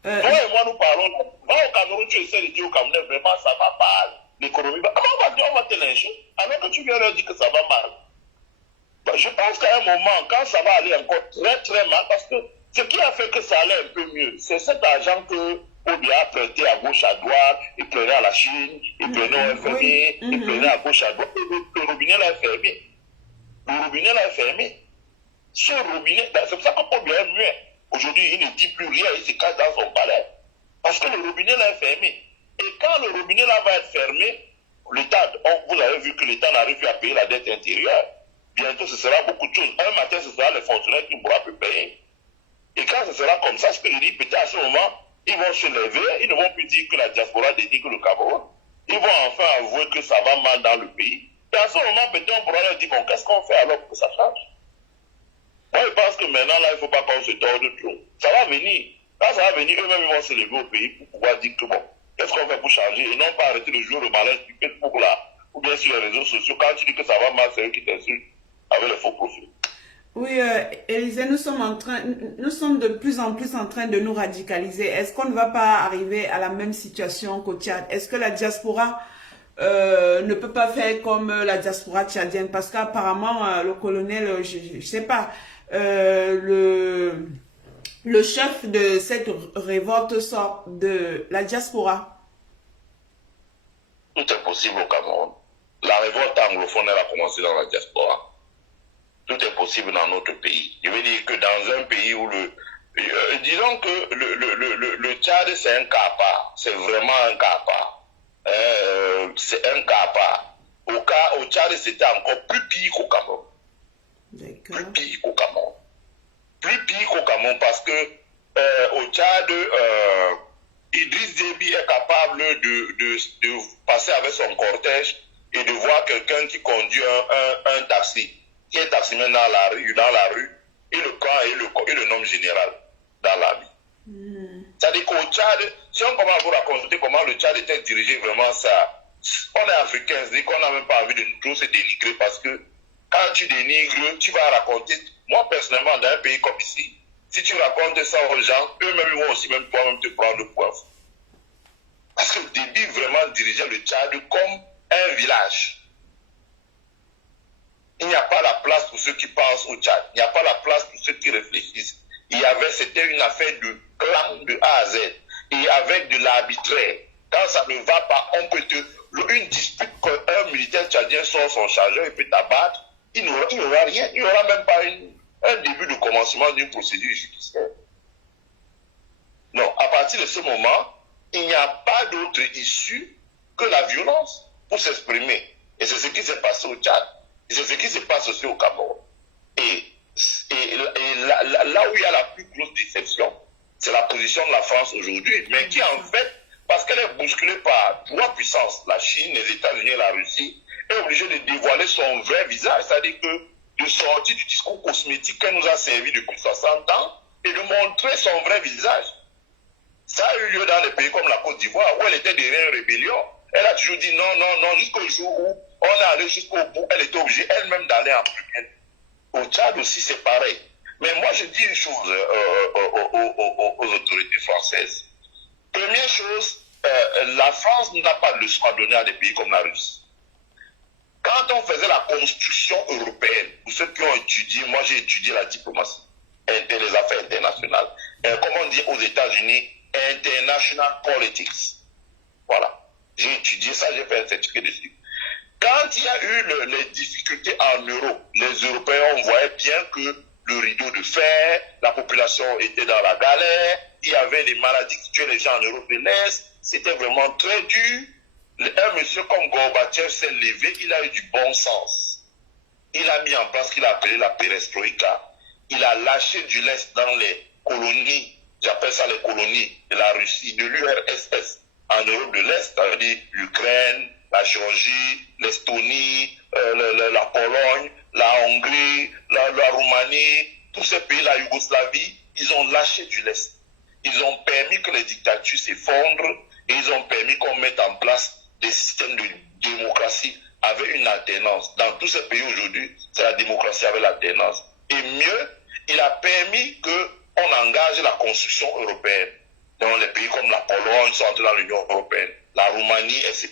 Toi et moi, nous parlons. Moi, au Cameroun, tu essaies de dire au Cameroun, vraiment, ça va mal. L'économie va. Comment on va dire, on va te lyncher? Alors que tu viens leur dire que ça va mal. Ben, je pense qu'à un moment, quand ça va aller encore très très mal, parce que ce qui a fait que ça allait un peu mieux, c'est cet argent que Obiya a prêté à gauche à droite, il prenait à la Chine, il prenait au FMI, il prenait à gauche à droite. Le robinet là est fermé. Le robinet là est fermé. Ce robinet, c'est pour ça que Obiya est muet. Aujourd'hui, il ne dit plus rien, il se cache dans son palais. Parce que le robinet là est fermé. Et quand le robinet là va être fermé, l'État, vous avez vu que l'État n'arrive plus à payer la dette intérieure. Bientôt, ce sera beaucoup de choses. Un matin, ce sera les fonctionnaires qui ne pourront plus payer. Et quand ce sera comme ça, ce que je dis, peut-être à ce moment, ils vont se lever, ils ne vont plus dire que la diaspora dénigre le Cameroun. Ils vont enfin avouer que ça va mal dans le pays. Et à ce moment, peut-être on pourra leur dire, bon, qu'est-ce qu'on fait alors pour que ça change? Moi, je pense que maintenant, là, il ne faut pas qu'on se torde trop. Ça va venir. Quand ça va venir, eux-mêmes, ils vont se lever au pays pour pouvoir dire que, bon, qu'est-ce qu'on fait pour changer? Et non pas arrêter de jouer le malin sur Facebook, là, ou bien sur les réseaux sociaux. Quand tu dis que ça va mal, c'est eux qui t'insultent avec les faux profils. Oui, Élisée, nous sommes de plus en plus en train de nous radicaliser. Est-ce qu'on ne va pas arriver à la même situation qu'au Tchad? Est-ce que la diaspora ne peut pas faire comme la diaspora tchadienne? Parce qu'apparemment, le colonel, je ne sais pas, le chef de cette révolte sort de la diaspora. Tout est possible au Cameroun. La révolte anglophone, elle a commencé dans la diaspora. Tout est possible dans notre pays. Je veux dire que dans un pays où disons que le Tchad, c'est un cas à part. C'est vraiment un cas à part. C'est un cas à part. Au Tchad, c'était encore plus pire qu'au Cameroun. Plus pire qu'au Cameroun. Plus pire qu'au Cameroun parce que au Tchad, Idriss Déby est capable de passer avec son cortège et de voir quelqu'un qui conduit un taxi, qui est taximan dans la rue, et le prend et le nomme général dans la vie. C'est-à-dire qu'au Tchad, si on commence à vous raconter comment le Tchad était dirigé, vraiment ça, on est africain, c'est-à-dire qu'on n'a même pas envie de nous se dénigrer parce que quand tu dénigres, tu vas raconter, moi personnellement, dans un pays comme ici, si tu racontes ça aux gens, eux-mêmes vont aussi même toi-même te prendre le poivre. Parce que Déby vraiment dirigeait le Tchad comme un village. Il n'y a pas la place pour ceux qui pensent au Tchad. Il n'y a pas la place pour ceux qui réfléchissent. C'était une affaire de clan de A à Z. Et avec de l'arbitraire. Quand ça ne va pas, on peut une dispute qu'un militaire tchadien sort son chargeur et peut t'abattre, il n'y aura rien. Il n'y aura même pas un début de commencement d'une procédure judiciaire. Non, à partir de ce moment, il n'y a pas d'autre issue que la violence pour s'exprimer. Et c'est ce qui s'est passé au Tchad. Et c'est ce qui se passe aussi au Cameroun. Et là où il y a la plus grosse déception, c'est la position de la France aujourd'hui, mais qui en fait, parce qu'elle est bousculée par trois puissances, la Chine, les États-Unis et la Russie, est obligée de dévoiler son vrai visage, c'est-à-dire que de sortir du discours cosmétique qu'elle nous a servi depuis 60 ans et de montrer son vrai visage. Ça a eu lieu dans les pays comme la Côte d'Ivoire, où elle était derrière une rébellion. Elle a toujours dit non, jusqu'au jour où on est allé jusqu'au bout, elle était obligée elle-même d'aller en prison. Au Tchad aussi, c'est pareil. Mais moi, je dis une chose aux autorités françaises. Première chose, la France n'a pas de leçon à donner à des pays comme la Russie. Quand on faisait la construction européenne, pour ceux qui ont étudié, moi j'ai étudié la diplomatie et les affaires internationales. Comme on dit aux États-Unis, international politics. Voilà. J'ai étudié ça, j'ai fait un certificat dessus. Quand il y a eu les difficultés en Europe, les Européens, on voyait bien que le rideau de fer, la population était dans la galère, il y avait des maladies qui tuaient les gens en Europe de l'Est, c'était vraiment très dur. Un monsieur comme Gorbatchev s'est levé, il a eu du bon sens. Il a mis en place ce qu'il a appelé la perestroïka. Il a lâché du lest dans les colonies, j'appelle ça les colonies de la Russie, de l'URSS, en Europe de l'Est, c'est-à-dire l'Ukraine, la Géorgie, l'Estonie, la Pologne, la Hongrie, la Roumanie, tous ces pays, la Yougoslavie, ils ont lâché du lest. Ils ont permis que les dictatures s'effondrent et ils ont permis qu'on mette en place des systèmes de démocratie avec une alternance. Dans tous ces pays aujourd'hui, c'est la démocratie avec l'alternance. Et mieux, il a permis qu'on engage la construction européenne. Dans les pays comme la Pologne sont entrés dans l'Union européenne, la Roumanie, etc.,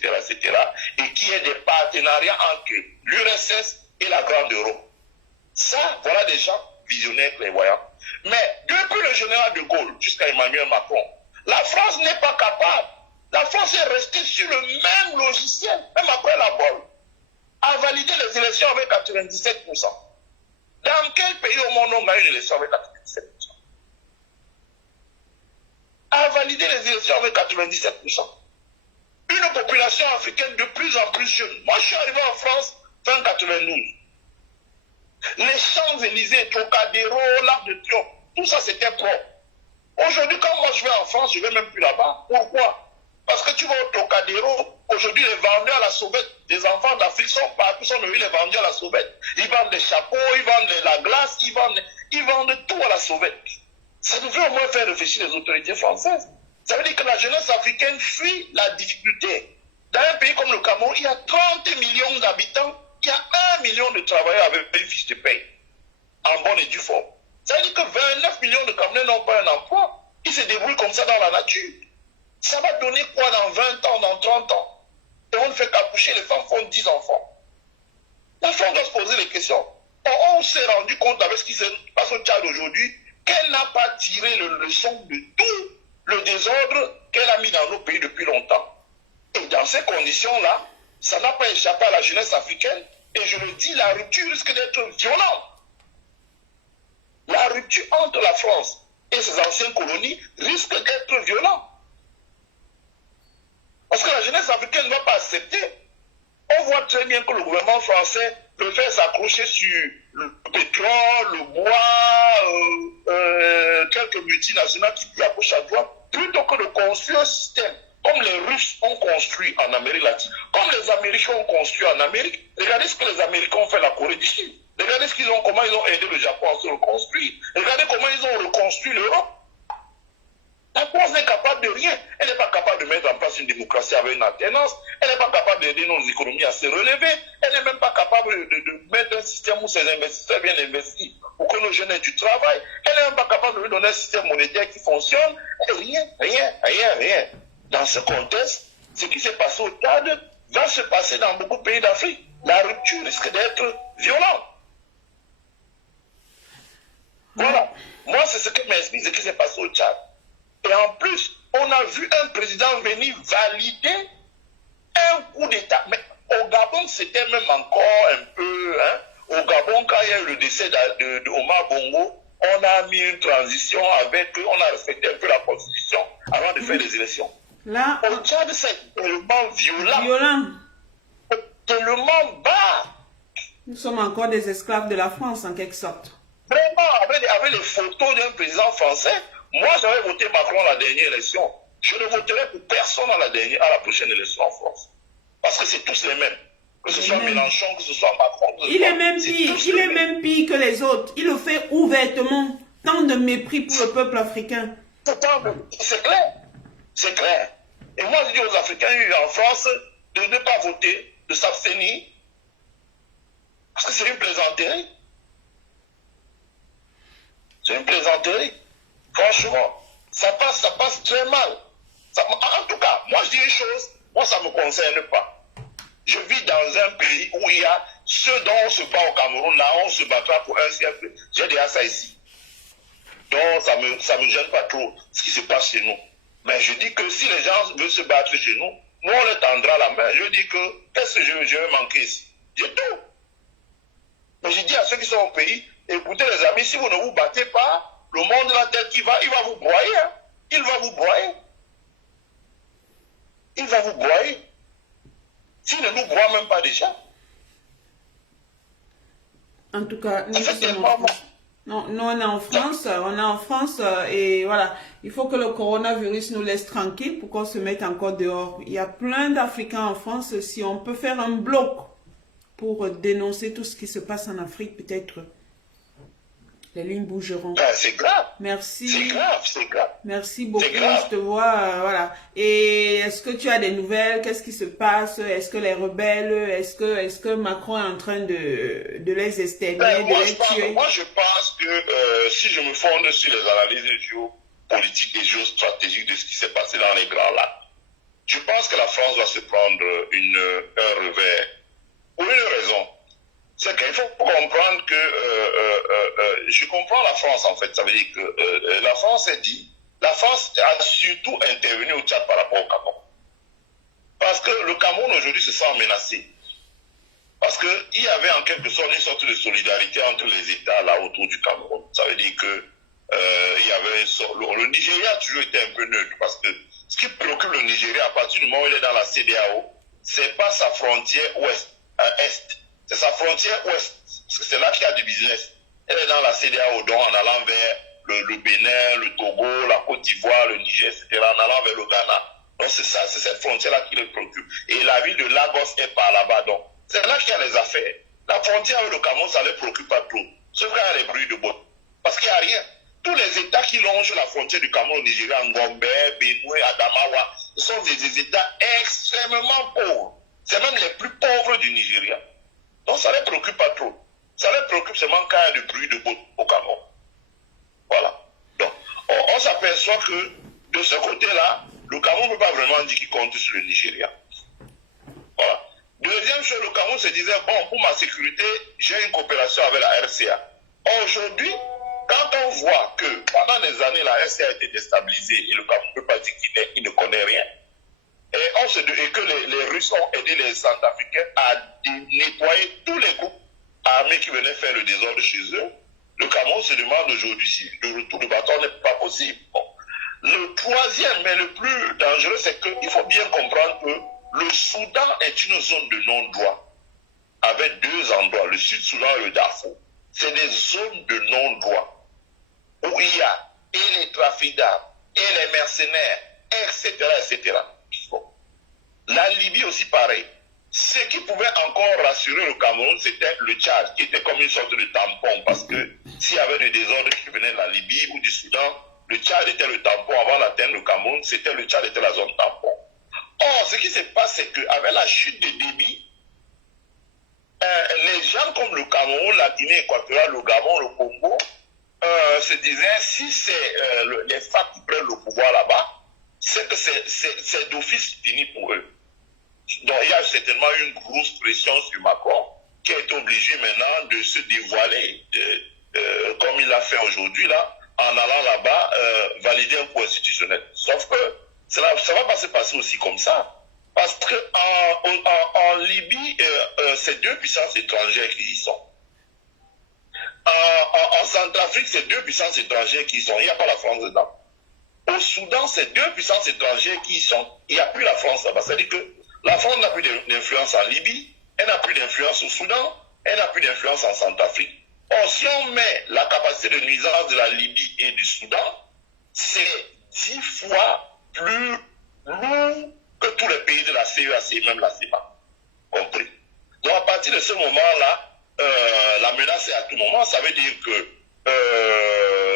et qui est des partenariats entre l'URSS et la Grande Europe. Ça, voilà des gens visionnaires, clairvoyants. Mais depuis le général de Gaulle jusqu'à Emmanuel Macron, la France n'est pas capable. La France est restée sur le même logiciel, même après la bolle, à valider les élections avec 97%. Dans quel pays au monde on a eu une élection avec 97%? À valider les élections avec 97%. Une population africaine de plus en plus jeune. Moi, je suis arrivé en France fin 92. Les Champs-Élysées, Trocadéro, l'Arc de Triomphe, tout ça c'était propre. Aujourd'hui, quand moi je vais en France, je ne vais même plus là-bas. Pourquoi? Parce que tu vas au Trocadéro, aujourd'hui les vendeurs à la sauvette, des enfants d'Afrique sont partout, sont devenus les vendeurs à la sauvette. Ils vendent des chapeaux, ils vendent la glace, ils vendent tout à la sauvette. Ça devrait au moins faire réfléchir les autorités françaises. Ça veut dire que la jeunesse africaine fuit la difficulté. Dans un pays comme le Cameroun, il y a 30 millions d'habitants, il y a 1 million de travailleurs avec une fiche de paie, en bonne et due forme. Ça veut dire que 29 millions de Camerounais n'ont pas un emploi. Ils se débrouillent comme ça dans la nature. Ça va donner quoi dans 20 ans, dans 30 ans? Et on ne fait qu'accoucher, les femmes font 10 enfants. La femme doit se poser les questions. On s'est rendu compte avec ce qui se passe au Tchad aujourd'hui, qu'elle n'a pas tiré le leçon de tout le désordre qu'elle a mis dans nos pays depuis longtemps. Et dans ces conditions-là, ça n'a pas échappé à la jeunesse africaine. Et je le dis, la rupture risque d'être violente. La rupture entre la France et ses anciennes colonies risque d'être violente. Parce que la jeunesse africaine ne va pas accepter. On voit très bien que le gouvernement français préfère s'accrocher sur le pétrole, le bois, quelques multinationales qui pillent à gauche à droite, plutôt que de construire un système comme les Russes ont construit en Amérique latine, comme les Américains ont construit en Amérique. Regardez ce que les Américains ont fait à la Corée du Sud. Regardez comment ils ont aidé le Japon à se reconstruire. Regardez comment ils ont reconstruit l'Europe. La France n'est capable de rien. Elle n'est pas capable de mettre en place une démocratie avec une alternance. Elle n'est pas capable d'aider nos économies à se relever. Elle n'est même pas capable de mettre un système où ses investisseurs viennent investir pour que nos jeunes aient du travail. Elle n'est même pas capable de lui donner un système monétaire qui fonctionne. Rien. Dans ce contexte, ce qui s'est passé au Tchad va se passer dans beaucoup de pays d'Afrique. La rupture risque d'être violente. Voilà. Moi, c'est ce que m'explique ce qui s'est passé au Tchad. Et en plus, on a vu un président venir valider un coup d'État. Mais au Gabon, c'était même encore un peu... Au Gabon, quand il y a eu le décès de Omar Bongo, on a mis une transition avec eux, on a respecté un peu la constitution avant de faire les élections. Là, au Tchad, c'est tellement violent. Tellement bas. Nous sommes encore des esclaves de la France, en quelque sorte. Vraiment, avec les photos d'un président français, moi j'avais voté Macron à la dernière élection. Je ne voterai pour personne à la prochaine élection en France. Parce que c'est tous les mêmes. Que ce soit Mélenchon, que ce soit Macron. Il est même pire. Il est même pire que les autres. Il le fait ouvertement. Tant de mépris pour le peuple africain. C'est clair. C'est clair. Et moi je dis aux Africains en France de ne pas voter, de s'abstenir. Parce que c'est une plaisanterie. C'est une plaisanterie. Franchement, ça passe très mal. En tout cas, moi je dis une chose, moi ça ne me concerne pas. Je vis dans un pays où il y a ce dont on se bat au Cameroun, là on se battra pour un siècle. J'ai déjà ça ici. Donc ça me gêne pas trop ce qui se passe chez nous. Mais je dis que si les gens veulent se battre chez nous, nous on leur tendra la main. Je dis que qu'est-ce que je vais manquer ici? J'ai tout. Mais je dis à ceux qui sont au pays, écoutez les amis, si vous ne vous battez pas, le monde là tel qu'il va, il va vous broyer. Hein. Il va vous broyer. Il va vous broyer. S'il ne nous broie même pas déjà. En tout cas, nous sommes en France. Non, nous on est en France, et voilà. Il faut que le coronavirus nous laisse tranquille pour qu'on se mette encore dehors. Il y a plein d'Africains en France. Si on peut faire un bloc pour dénoncer tout ce qui se passe en Afrique, peut-être les lignes bougeront. C'est grave. Merci. C'est grave. Merci beaucoup. Je te vois, voilà. Et est-ce que tu as des nouvelles? Qu'est-ce qui se passe? Est-ce que les rebelles, est-ce que Macron est en train de les exterminer, de les tuer? Moi, je pense que si je me fonde sur les analyses géopolitiques et géostratégiques de ce qui s'est passé dans les Grands Lacs, je pense que la France va se prendre un revers. Pour une raison. C'est qu'il faut comprendre que je comprends la France en fait. Ça veut dire que la France a surtout intervenu au Tchad par rapport au Cameroun. Parce que le Cameroun aujourd'hui se sent menacé. Parce qu'il y avait en quelque sorte une sorte de solidarité entre les États là autour du Cameroun. Ça veut dire que il y avait le Nigeria a toujours été un peu neutre parce que ce qui préoccupe le Nigeria à partir du moment où il est dans la CEDEAO, c'est pas sa frontière est, c'est sa frontière ouest, parce que c'est là qu'il y a du business. Elle est dans la CEDEAO, donc en allant vers le Bénin, le Togo, la Côte d'Ivoire, le Niger, etc., en allant vers le Ghana. Donc c'est ça, c'est cette frontière-là qui le préoccupe. Et la ville de Lagos est par là-bas, donc c'est là qu'il y a les affaires. La frontière avec le Cameroun, ça ne les préoccupe pas trop. Sauf qu'il y a les bruits de bottes. Parce qu'il n'y a rien. Tous les États qui longent la frontière du Cameroun au Nigeria, Ngombe, Benue, Adamawa, ce sont des États extrêmement pauvres. C'est même les plus pauvres du Nigeria. Donc ça ne les préoccupe pas trop. Ça les préoccupe seulement quand il y a du bruit de bottes au Cameroun. Voilà. Donc, on s'aperçoit que de ce côté-là, le Cameroun ne peut pas vraiment dire qu'il compte sur le Nigeria. Voilà. Deuxième chose, le Cameroun se disait, bon, pour ma sécurité, j'ai une coopération avec la RCA. Aujourd'hui, quand on voit que pendant des années, la RCA a été déstabilisée et le Cameroun ne peut pas dire qu'il ne connaît rien, et que les Russes ont aidé les Centrafricains à nettoyer tous les groupes armés qui venaient faire le désordre chez eux, le Cameroun se demande aujourd'hui si le retour du bâton n'est pas possible. Bon. Le troisième, mais le plus dangereux, c'est qu'il faut bien comprendre que le Soudan est une zone de non-droit, avec deux endroits, le Sud-Soudan et le Darfour. C'est des zones de non-droit, où il y a et les trafics d'armes, et les mercenaires, etc., etc. Bon. La Libye aussi pareil. Ce qui pouvait encore rassurer le Cameroun, c'était le Tchad, qui était comme une sorte de tampon, parce que s'il y avait des désordres qui venaient de la Libye ou du Soudan, le Tchad était le tampon avant d'atteindre le Cameroun, le Tchad était la zone tampon. Or, ce qui se passe, c'est qu'avec la chute de débit, les gens comme le Cameroun, la Guinée équatoriale, le Gabon, le Congo, se disaient, si c'est les FARC qui prennent le pouvoir là-bas, c'est que c'est d'office fini pour eux. Donc il y a certainement une grosse pression sur Macron qui est obligé maintenant de se dévoiler comme il l'a fait aujourd'hui là, en allant là-bas valider un coup constitutionnel. Sauf que ça ne va pas se passer aussi comme ça. Parce qu'en Libye, c'est deux puissances étrangères qui y sont. En Centrafrique, c'est deux puissances étrangères qui y sont. Il n'y a pas la France dedans. Au Soudan, c'est deux puissances étrangères qui y sont. Il n'y a plus la France là-bas. C'est-à-dire que la France n'a plus d'influence en Libye, elle n'a plus d'influence au Soudan, elle n'a plus d'influence en Centrafrique. Or, si on met la capacité de nuisance de la Libye et du Soudan, c'est 10 fois plus lourd que tous les pays de la CEAC et même la CEPA. Compris. Donc, à partir de ce moment-là, la menace est à tout moment. Ça veut dire que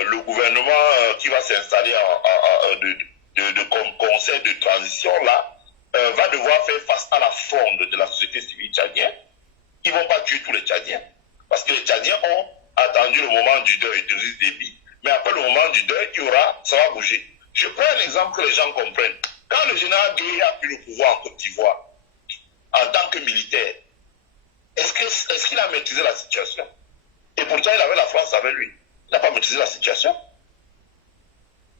le gouvernement qui va s'installer comme conseil de transition là, va devoir faire face à la fronde de la société civile tchadienne. Ils ne vont pas tuer tous les Tchadiens. Parce que les Tchadiens ont attendu le moment du deuil de Idriss Déby. Mais après le moment du deuil, ça va bouger. Je prends un exemple que les gens comprennent. Quand le général Gueye a pris le pouvoir en Côte d'Ivoire, en tant que militaire, est-ce qu'il a maîtrisé la situation? Et pourtant, il avait la France avec lui. Il n'a pas maîtrisé la situation.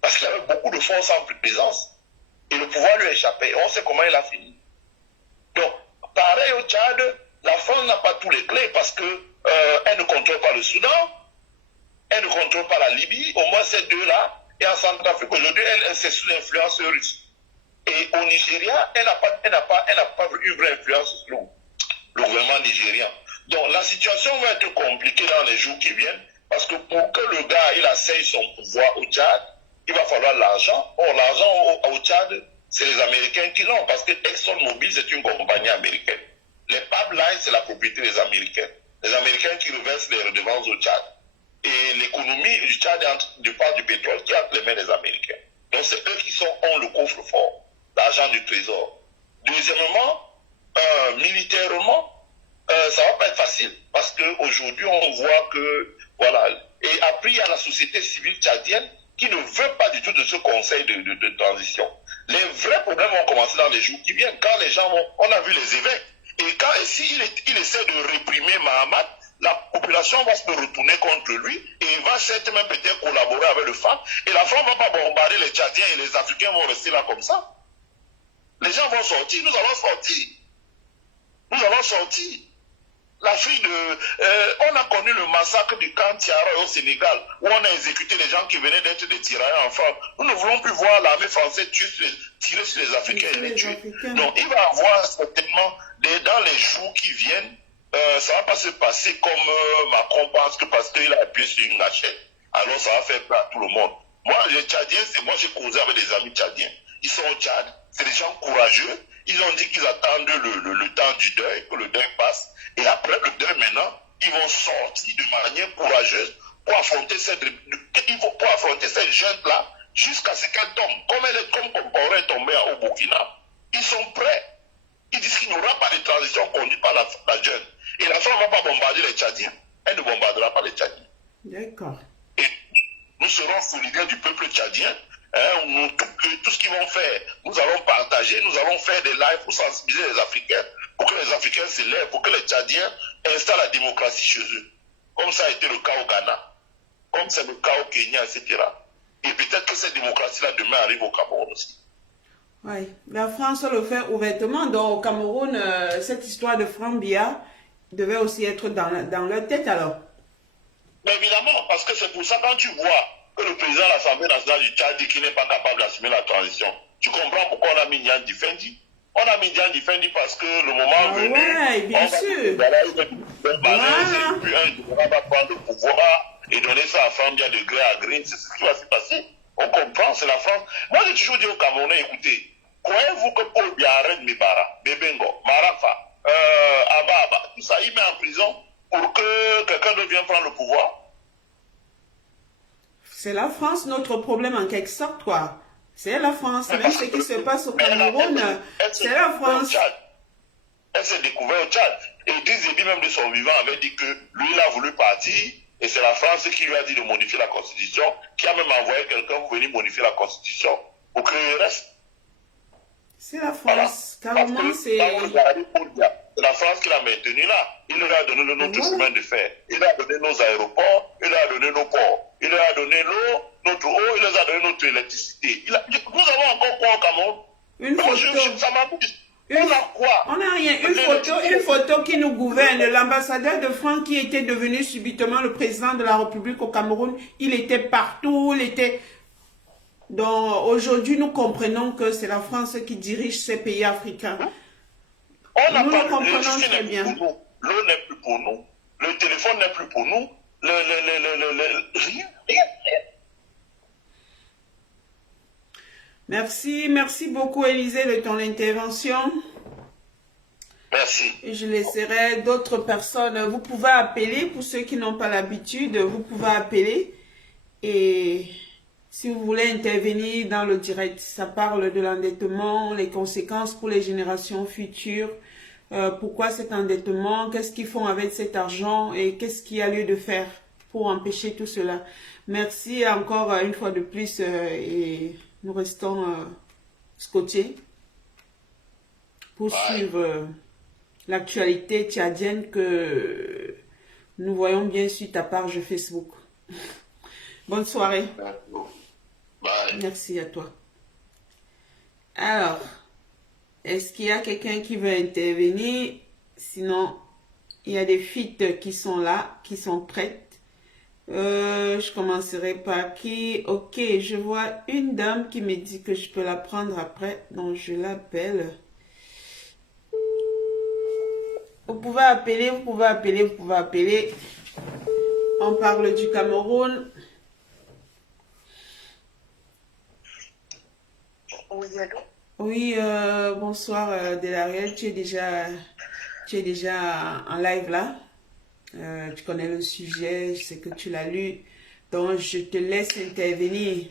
Parce qu'il y avait beaucoup de forces en présence. Et le pouvoir lui échappait. On sait comment il a fini. Donc, pareil au Tchad, la France n'a pas tous les clés parce qu'elle ne contrôle pas le Soudan, elle ne contrôle pas la Libye, au moins ces deux-là. Et en Centrafrique, aujourd'hui, elle c'est sous l'influence russe. Et au Nigeria, elle n'a pas une vraie influence sur le gouvernement nigérien. Donc, la situation va être compliquée dans les jours qui viennent parce que pour que le gars il asseye son pouvoir au Tchad, il va falloir l'argent. Or, l'argent au Tchad, c'est les Américains qui l'ont, parce que ExxonMobil, c'est une compagnie américaine. Les pipelines, c'est la propriété des Américains. Les Américains qui reversent les redevances au Tchad. Et l'économie du Tchad dépend du pétrole qui est entre les mains des Américains. Donc, c'est eux qui ont le coffre-fort, l'argent du trésor. Deuxièmement, militairement, ça ne va pas être facile, parce qu'aujourd'hui, on voit que, voilà. Et après, il y a la société civile tchadienne qui ne veut pas du tout de ce conseil de transition. Les vrais problèmes vont commencer dans les jours qui viennent, quand les gens on a vu les évêques, et s'il essaie de réprimer Mahamat, la population va se retourner contre lui, et il va certainement peut-être collaborer avec le FARC, et la France ne va pas bombarder les Tchadiens, et les Africains vont rester là comme ça. Les gens vont sortir, nous allons sortir. Nous allons sortir. L'Afrique on a connu le massacre du camp Tiara au Sénégal, où on a exécuté les gens qui venaient d'être des tirailleurs en France. Nous ne voulons plus voir l'armée française tirer sur les Africains et les tuer. Donc il va y avoir certainement, dans les jours qui viennent, ça ne va pas se passer comme Macron pense que parce qu'il a appuyé sur une gâchette, alors ça va faire peur à tout le monde. Moi, les Tchadiens, moi j'ai causé avec des amis tchadiens. Ils sont au Tchad, c'est des gens courageux. Ils ont dit qu'ils attendent le temps du deuil, que le deuil passe. Et après le deuil, maintenant, ils vont sortir de manière courageuse pour affronter cette junte-là jusqu'à ce qu'elle tombe. Comme Compaoré est tombé au Burkina, ils sont prêts. Ils disent qu'il n'y aura pas de transition conduite par la junte. Et la France ne va pas bombarder les Tchadiens. Elle ne bombardera pas les Tchadiens. D'accord. Et nous serons solidaires du peuple tchadien. Tout ce qu'ils vont faire, nous allons partager, nous allons faire des lives pour sensibiliser les Africains, pour que les Africains se lèvent, pour que les Tchadiens installent la démocratie chez eux. Comme ça a été le cas au Ghana, comme c'est le cas au Kenya, etc. Et peut-être que cette démocratie-là demain arrive au Cameroun aussi. Oui, la France le fait ouvertement. Donc au Cameroun, cette histoire de Franck Biya devait aussi être dans leur tête alors. Mais évidemment, parce que c'est pour ça quand tu vois que le président de l'Assemblée nationale du Tchad dit qu'il n'est pas capable d'assumer la transition, tu comprends pourquoi on a mis Ndian Difendi. On a mis Ndian Difendi parce que le moment venu, ouais, bien sûr. On va prendre le pouvoir et donner ça à Fambia de gré à gré. C'est ce qui va se passer. On comprend, c'est la France. Moi, j'ai toujours dit aux Camerounais, écoutez, croyez-vous que Paul Biarren Mibara, Bebengo, Marafa, Ababa, tout ça, il met en prison pour que quelqu'un ne vienne prendre le pouvoir? C'est la France, notre problème en quelque sorte, quoi. C'est la France. Même ce qui se passe au Cameroun, c'est la France. Elle s'est découverte au Tchad. Et Dizébi, même de son vivant, avait dit que lui, il a voulu partir. Et c'est la France qui lui a dit de modifier la Constitution, qui a même envoyé quelqu'un pour venir modifier la Constitution pour qu'il reste. C'est la France. Voilà. Carrément, c'est la France qui l'a maintenu là. Il leur a donné notre chemin de fer. Il leur a donné nos aéroports. Il leur a donné nos ports. Il leur a donné l'eau, notre eau. Il leur a donné notre électricité. Nous avons encore quoi au Cameroun? Une photo. Ça m'amuse. On a quoi? On n'a rien. Une photo qui nous gouverne. L'ambassadeur de France qui était devenu subitement le président de la République au Cameroun, il était partout. Il était... Donc aujourd'hui, nous comprenons que c'est la France qui dirige ces pays africains. Nous le comprenons très bien. L'eau n'est plus pour nous. Le téléphone n'est plus pour nous. Rien. Merci beaucoup Élisée de ton intervention. Merci. Et je laisserai d'autres personnes. Vous pouvez appeler, pour ceux qui n'ont pas l'habitude, vous pouvez appeler. Et si vous voulez intervenir dans le direct, ça parle de l'endettement, les conséquences pour les générations futures. Pourquoi cet endettement, qu'est-ce qu'ils font avec cet argent et qu'est-ce qu'il y a lieu de faire pour empêcher tout cela. Merci encore une fois de plus et nous restons scotchés pour suivre l'actualité tchadienne que nous voyons bien sur ta page Facebook. Bonne soirée. Bye. Merci à toi. Alors, est-ce qu'il y a quelqu'un qui veut intervenir? Sinon, il y a des filles qui sont là, qui sont prêtes. Je commencerai par qui? Ok, je vois une dame qui me dit que je peux la prendre après. Donc, je l'appelle. Vous pouvez appeler, vous pouvez appeler, vous pouvez appeler. On parle du Cameroun. Oui, allô? Oui, bonsoir Delariel, tu es déjà en live là. Tu connais le sujet, je sais que tu l'as lu. Donc, je te laisse intervenir.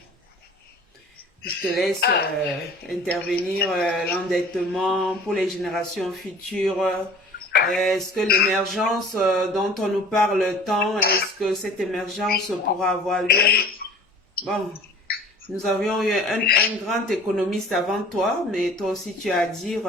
Je te laisse intervenir l'endettement pour les générations futures. Est-ce que l'émergence dont on nous parle tant, est-ce que cette émergence pourra avoir lieu? Bon. Nous avions eu un grand économiste avant toi, mais toi aussi tu as à dire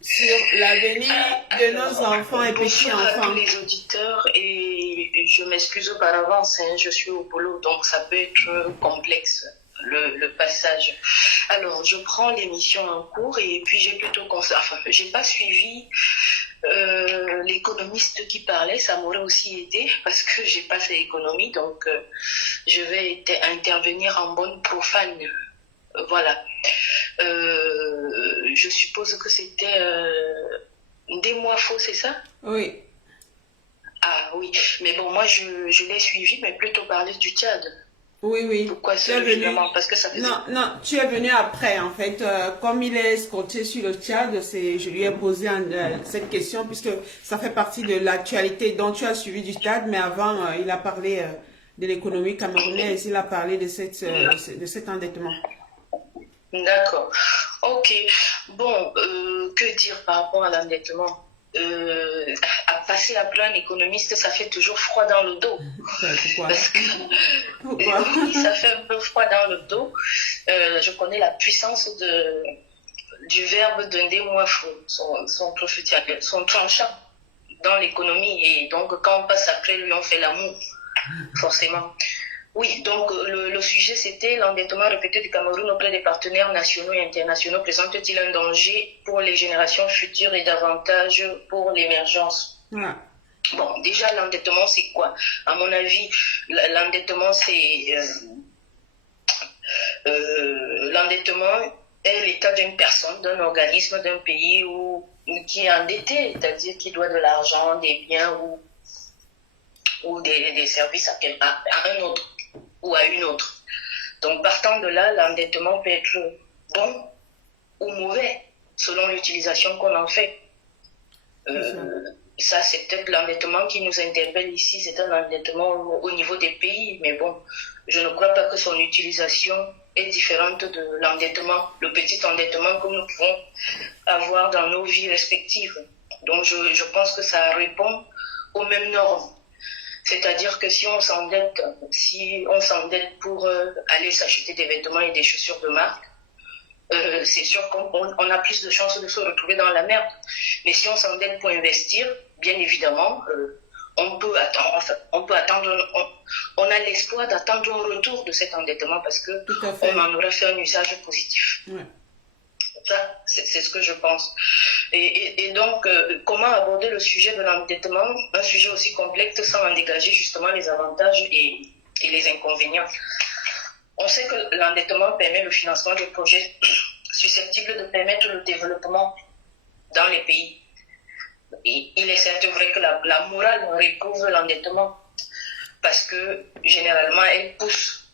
sur l'avenir de nos enfants et petits-enfants. Bonjour à tous les auditeurs et je m'excuse par avance, hein, je suis au boulot donc ça peut être complexe le passage. Alors je prends l'émission en cours et puis j'ai plutôt j'ai pas suivi l'économiste qui parlait, ça m'aurait aussi aidé parce que j'ai pas fait économie, donc je vais intervenir en bonne profane. Voilà. Je suppose que c'était des mois faux, c'est ça? Oui. Ah oui, mais bon, moi je l'ai suivi, mais plutôt parler du Tchad. Oui, oui. Pourquoi Tu es venu... parce que ça faisait... Non, tu es venu après, en fait. Comme il est scotché sur le Tchad, je lui ai posé cette question, puisque ça fait partie de l'actualité dont tu as suivi du Tchad, mais avant, il a parlé de l'économie camerounaise, il a parlé de cet endettement. D'accord. Ok. Bon, que dire par rapport à l'endettement? À passer après un économiste, ça fait toujours froid dans le dos. Pourquoi? Parce que Pourquoi? oui, ça fait un peu froid dans le dos. Je connais la puissance du verbe d'un des mois fou, son tranchant dans l'économie. Et donc, quand on passe après lui, on fait l'amour, forcément. Oui, donc le sujet c'était l'endettement répété du Cameroun auprès des partenaires nationaux et internationaux présente-t-il un danger pour les générations futures et davantage pour l'émergence? Voilà. Bon, déjà l'endettement c'est quoi? À mon avis, l'endettement c'est l'endettement est l'état d'une personne, d'un organisme, d'un pays qui est endetté, c'est-à-dire qui doit de l'argent, des biens ou des services à un autre ou à une autre. Donc partant de là, l'endettement peut être bon ou mauvais selon l'utilisation qu'on en fait. Ça, c'est peut-être l'endettement qui nous interpelle ici, c'est un endettement au niveau des pays, mais bon, je ne crois pas que son utilisation est différente de l'endettement, le petit endettement que nous pouvons avoir dans nos vies respectives. Donc je pense que ça répond aux mêmes normes. C'est-à-dire que si on s'endette pour aller s'acheter des vêtements et des chaussures de marque, c'est sûr qu'on a plus de chances de se retrouver dans la merde. Mais si on s'endette pour investir, bien évidemment, on peut attendre, on a l'espoir d'attendre un retour de cet endettement parce que on en aurait fait un usage positif. Ouais. Ça, c'est ce que je pense. Et donc, comment aborder le sujet de l'endettement, un sujet aussi complexe sans en dégager justement les avantages et les inconvénients? On sait que l'endettement permet le financement de projets susceptibles de permettre le développement dans les pays. Et il est certes vrai que la morale réprouve l'endettement parce que généralement elle pousse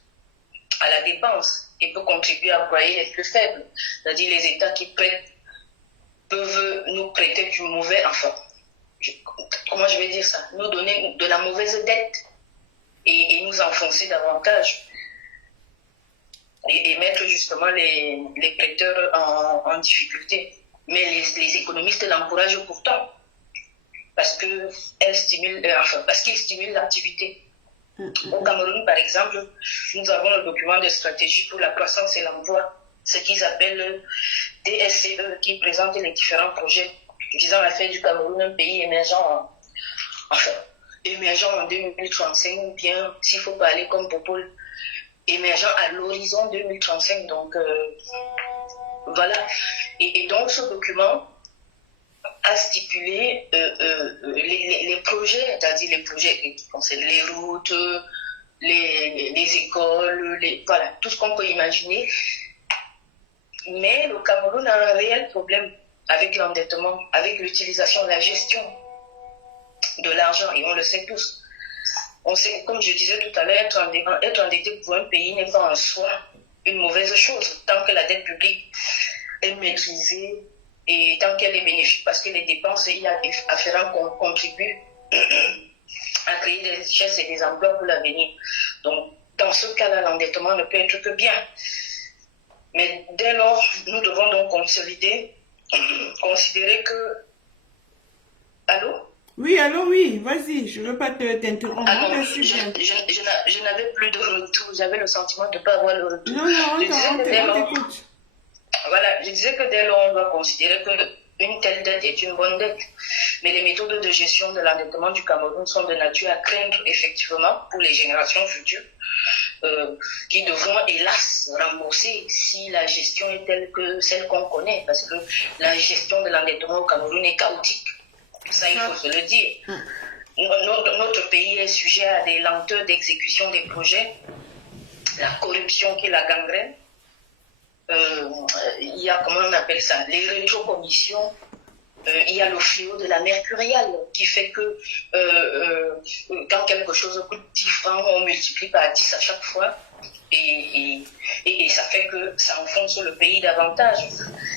à la dépense et peut contribuer à broyer les plus faibles. C'est-à-dire les États qui prêtent peuvent nous prêter du mauvais, enfin, comment je vais dire ça, nous donner de la mauvaise dette et nous enfoncer davantage et mettre justement les prêteurs en difficulté. Mais les économistes l'encouragent pourtant parce qu'ils stimulent l'activité. Au Cameroun, par exemple, nous avons le document de stratégie pour la croissance et l'emploi, ce qu'ils appellent DSCE, qui présente les différents projets visant à faire du Cameroun un pays émergent, émergent en 2035, ou bien, s'il faut parler comme Popol, émergent à l'horizon 2035. Donc, voilà. Et donc, ce document a stipulé les projets, c'est-à-dire les projets qui concernent les routes, les écoles, voilà, tout ce qu'on peut imaginer. Mais le Cameroun a un réel problème avec l'endettement, avec l'utilisation, la gestion de l'argent, et on le sait tous. On sait, comme je disais tout à l'heure, être endetté pour un pays n'est pas en soi une mauvaise chose, tant que la dette publique est maîtrisée et tant qu'elle est bénéfique, parce que les dépenses y afférentes contribuent à créer des richesses et des emplois pour l'avenir. Donc, dans ce cas-là, l'endettement ne peut être que bien. Mais dès lors, nous devons donc considérer que... Allô? Oui, allô, oui, vas-y, je ne veux pas t'interrompre. Je n'avais plus de retour, j'avais le sentiment de ne pas avoir le retour. Non, on t'écoute. Voilà, je disais que dès lors, on doit considérer qu'une telle dette est une bonne dette. Mais les méthodes de gestion de l'endettement du Cameroun sont de nature à craindre effectivement pour les générations futures qui devront hélas rembourser si la gestion est telle que celle qu'on connaît, parce que la gestion de l'endettement au Cameroun est chaotique. Ça, il faut se le dire. Notre pays est sujet à des lenteurs d'exécution des projets, la corruption qui est la gangrène. Il y a, comment on appelle ça, les rétrocommissions. Il y a le fléau de la mercuriale qui fait que quand quelque chose coûte 10 francs, on multiplie par 10 à chaque fois. Et ça fait que ça enfonce le pays davantage.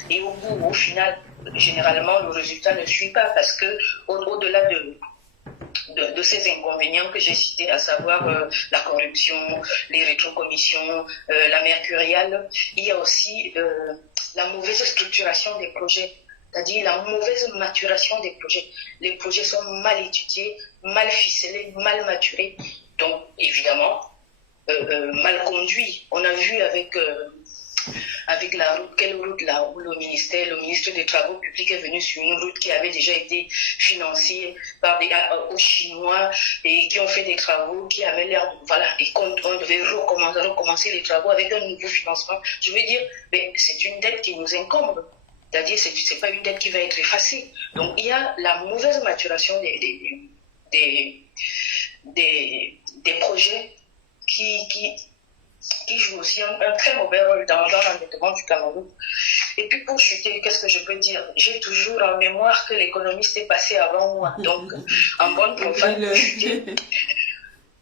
Et au final, généralement, le résultat ne suit pas parce que au-delà de ces inconvénients que j'ai cités, à savoir la corruption, les rétrocommissions, la mercuriale, il y a aussi la mauvaise structuration des projets, c'est-à-dire la mauvaise maturation des projets. Les projets sont mal étudiés, mal ficelés, mal maturés, donc évidemment mal conduits. On a vu avec la route, quelle route là, où le ministre des Travaux publics est venu sur une route qui avait déjà été financée par aux Chinois et qui ont fait des travaux qui avaient l'air de, voilà, et qu'on devait recommencer les travaux avec un nouveau financement. Je veux dire, mais c'est une dette qui nous incombe. C'est-à-dire, c'est pas une dette qui va être effacée. Donc, il y a la mauvaise maturation des projets qui joue aussi un très mauvais rôle dans l'endettement du Cameroun. Et puis pour chuter, qu'est-ce que je peux dire? J'ai toujours en mémoire que l'économiste est passé avant moi. Donc, en bonne profane, pour chuter,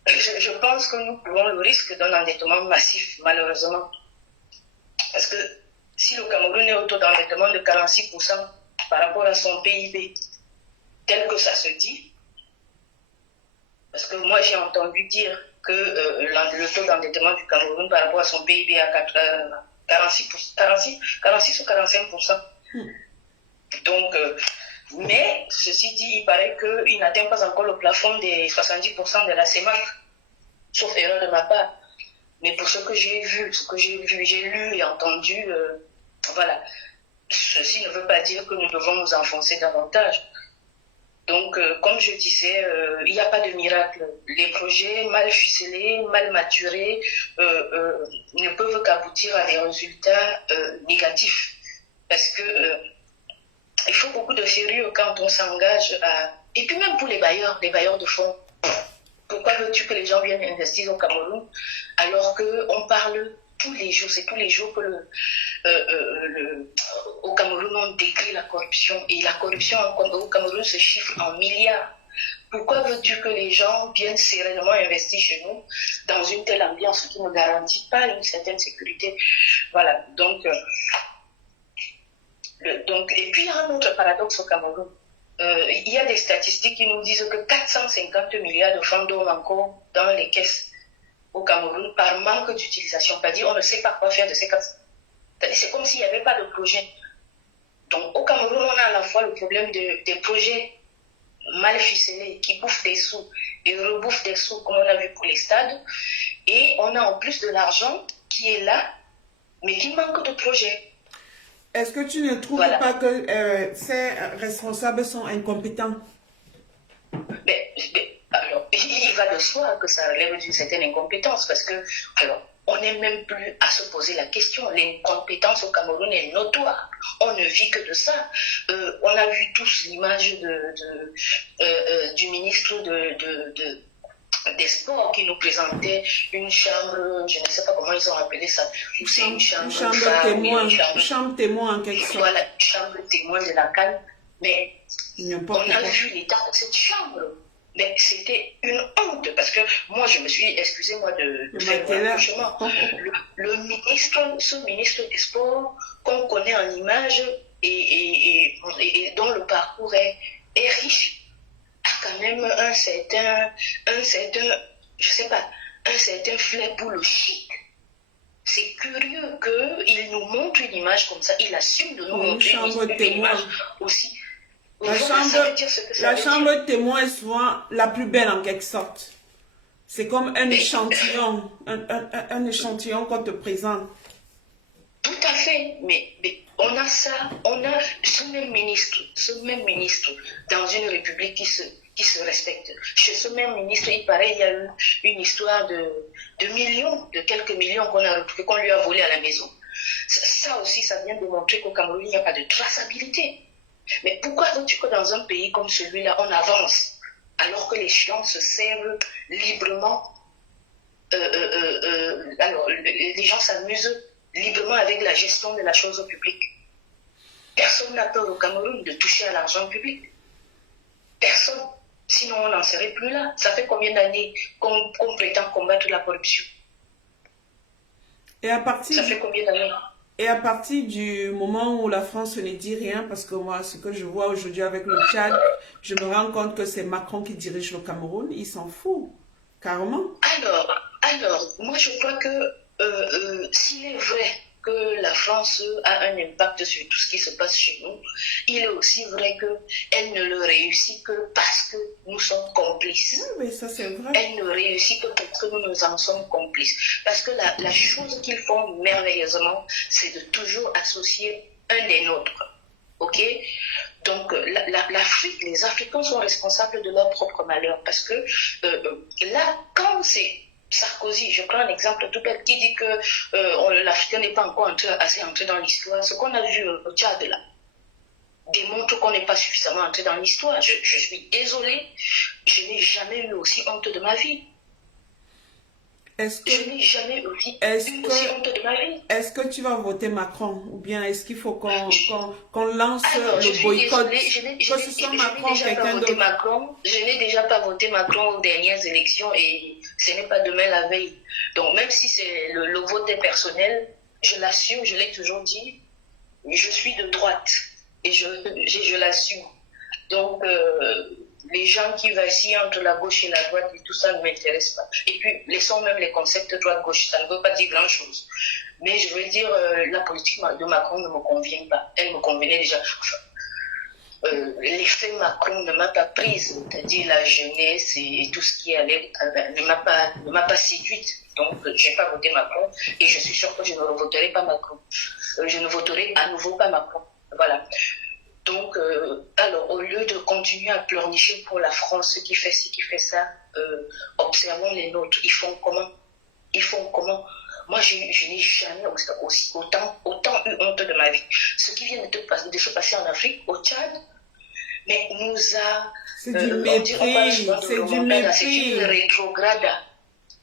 je pense que nous courons le risque d'un endettement massif, malheureusement. Parce que si le Cameroun est au taux d'endettement de 46% par rapport à son PIB, tel que ça se dit, parce que moi j'ai entendu dire que le taux d'endettement du Cameroun par rapport à son PIB est à 46 ou 45%. Donc, mais ceci dit, il paraît qu'il n'atteint pas encore le plafond des 70% de la CEMAC, sauf erreur de ma part. Mais pour ce que j'ai vu, j'ai lu et entendu, voilà, ceci ne veut pas dire que nous devons nous enfoncer davantage. Donc, comme je disais, il n'y a pas de miracle. Les projets mal ficelés, mal maturés ne peuvent qu'aboutir à des résultats négatifs. Parce que il faut beaucoup de sérieux quand on s'engage à... Et puis même pour les bailleurs de fonds. Pourquoi veux-tu que les gens viennent investir au Cameroun alors qu'on parle tous les jours, c'est tous les jours que au Cameroun on décrit la corruption, et la corruption au Cameroun se chiffre en milliards. Pourquoi veux-tu que les gens viennent sereinement investir chez nous dans une telle ambiance qui ne garantit pas une certaine sécurité? Voilà, donc et puis il y a un autre paradoxe au Cameroun. Il y a des statistiques qui nous disent que 450 milliards de francs dorment encore dans les caisses au Cameroun par manque d'utilisation. C'est-à-dire on ne sait pas quoi faire de ces 400. C'est comme s'il n'y avait pas de projet. Donc au Cameroun, on a à la fois le problème des projets mal ficelés qui bouffent des sous et rebouffent des sous, comme on a vu pour les stades. Et on a en plus de l'argent qui est là, mais qui manque de projets. Est-ce que tu ne trouves pas que ces responsables sont incompétents? Alors, il va de soi que ça relève d'une certaine incompétence, parce que, alors, on n'est même plus à se poser la question. L'incompétence au Cameroun est notoire. On ne vit que de ça. On a vu tous l'image du ministre des Sports qui nous présentait une chambre, je ne sais pas comment ils ont appelé ça, ou c'est une chambre témoin en quelque sorte. Voilà, une chambre témoin de la CAN. Mais on a vu l'état de cette chambre. Mais c'était une honte, parce que moi, je me suis, excusez-moi de faire un rapprochement, ce ministre des Sports qu'on connaît en image et dont le parcours est riche, a quand même un certain, je sais pas, un certain flair pour le chic. C'est curieux qu'il nous montre une image comme ça, il assume de nous montrer une image aussi. La chambre témoin est souvent la plus belle en quelque sorte. C'est comme un échantillon, un échantillon qu'on te présente. Tout à fait, mais on a ça, on a ce même ministre dans une république qui se respecte. Chez ce même ministre, il paraît il y a eu une histoire de millions, de quelques millions qu'on lui a volé à la maison. Ça aussi, ça vient de montrer qu'au Cameroun, il n'y a pas de traçabilité. Mais pourquoi veux-tu que dans un pays comme celui-là, on avance alors que les gens se servent librement, alors les gens s'amusent librement avec la gestion de la chose publique. Personne n'a peur au Cameroun de toucher à l'argent public. Personne. Sinon, on n'en serait plus là. Ça fait combien d'années qu'on prétend combattre la corruption? Et à partir, Ça fait combien d'années? et à partir du moment où la France ne dit rien, parce que moi, ce que je vois aujourd'hui avec le Tchad, je me rends compte que c'est Macron qui dirige le Cameroun, il s'en fout, carrément. Alors, moi je crois que s'il est vrai que la France a un impact sur tout ce qui se passe chez nous, il est aussi vrai qu'elle ne le réussit que parce que nous sommes complices. Oui, mais ça c'est vrai. Elle ne réussit que parce que nous en sommes complices. Parce que la chose qu'ils font merveilleusement, c'est de toujours associer un des nôtres. Ok? Donc, l'Afrique, les Africains sont responsables de leur propre malheur. Parce que là, quand c'est Sarkozy, je prends un exemple tout bête, qui dit que l'Africain n'est pas encore assez entré dans l'histoire. Ce qu'on a vu au Tchad, là, démontre qu'on n'est pas suffisamment entré dans l'histoire. Je suis désolée, je n'ai jamais eu aussi honte de ma vie. Je n'ai jamais eu aussi honte de ma vie. Est-ce que tu vas voter Macron ou bien est-ce qu'il faut qu'on lance Alors, le boycott? Je n'ai déjà pas voté Macron aux dernières élections et ce n'est pas demain la veille. Donc même si c'est le vote est personnel, je l'assume, je l'ai toujours dit, je suis de droite et je l'assume. Donc les gens qui vacillent entre la gauche et la droite et tout ça ne m'intéresse pas. Et puis, laissons même les concepts droite-gauche, ça ne veut pas dire grand-chose. Mais je veux dire, la politique de Macron ne me convient pas. Elle me convenait déjà. L'effet Macron ne m'a pas prise, c'est-à-dire la jeunesse et tout ce qui allait, ne m'a pas séduite. Donc, je n'ai pas voté Macron et je suis sûre que je ne voterai pas Macron. Je ne voterai à nouveau pas Macron. Voilà. Donc, alors, au lieu de continuer à pleurnicher pour la France qui fait ci, qui fait ça, observons les nôtres. Ils font comment? Moi, je n'ai jamais autant eu honte de ma vie. Ce qui vient de se passer en Afrique, au Tchad, mais nous a... C'est du mépris, c'est du mépris. C'est une rétrograde.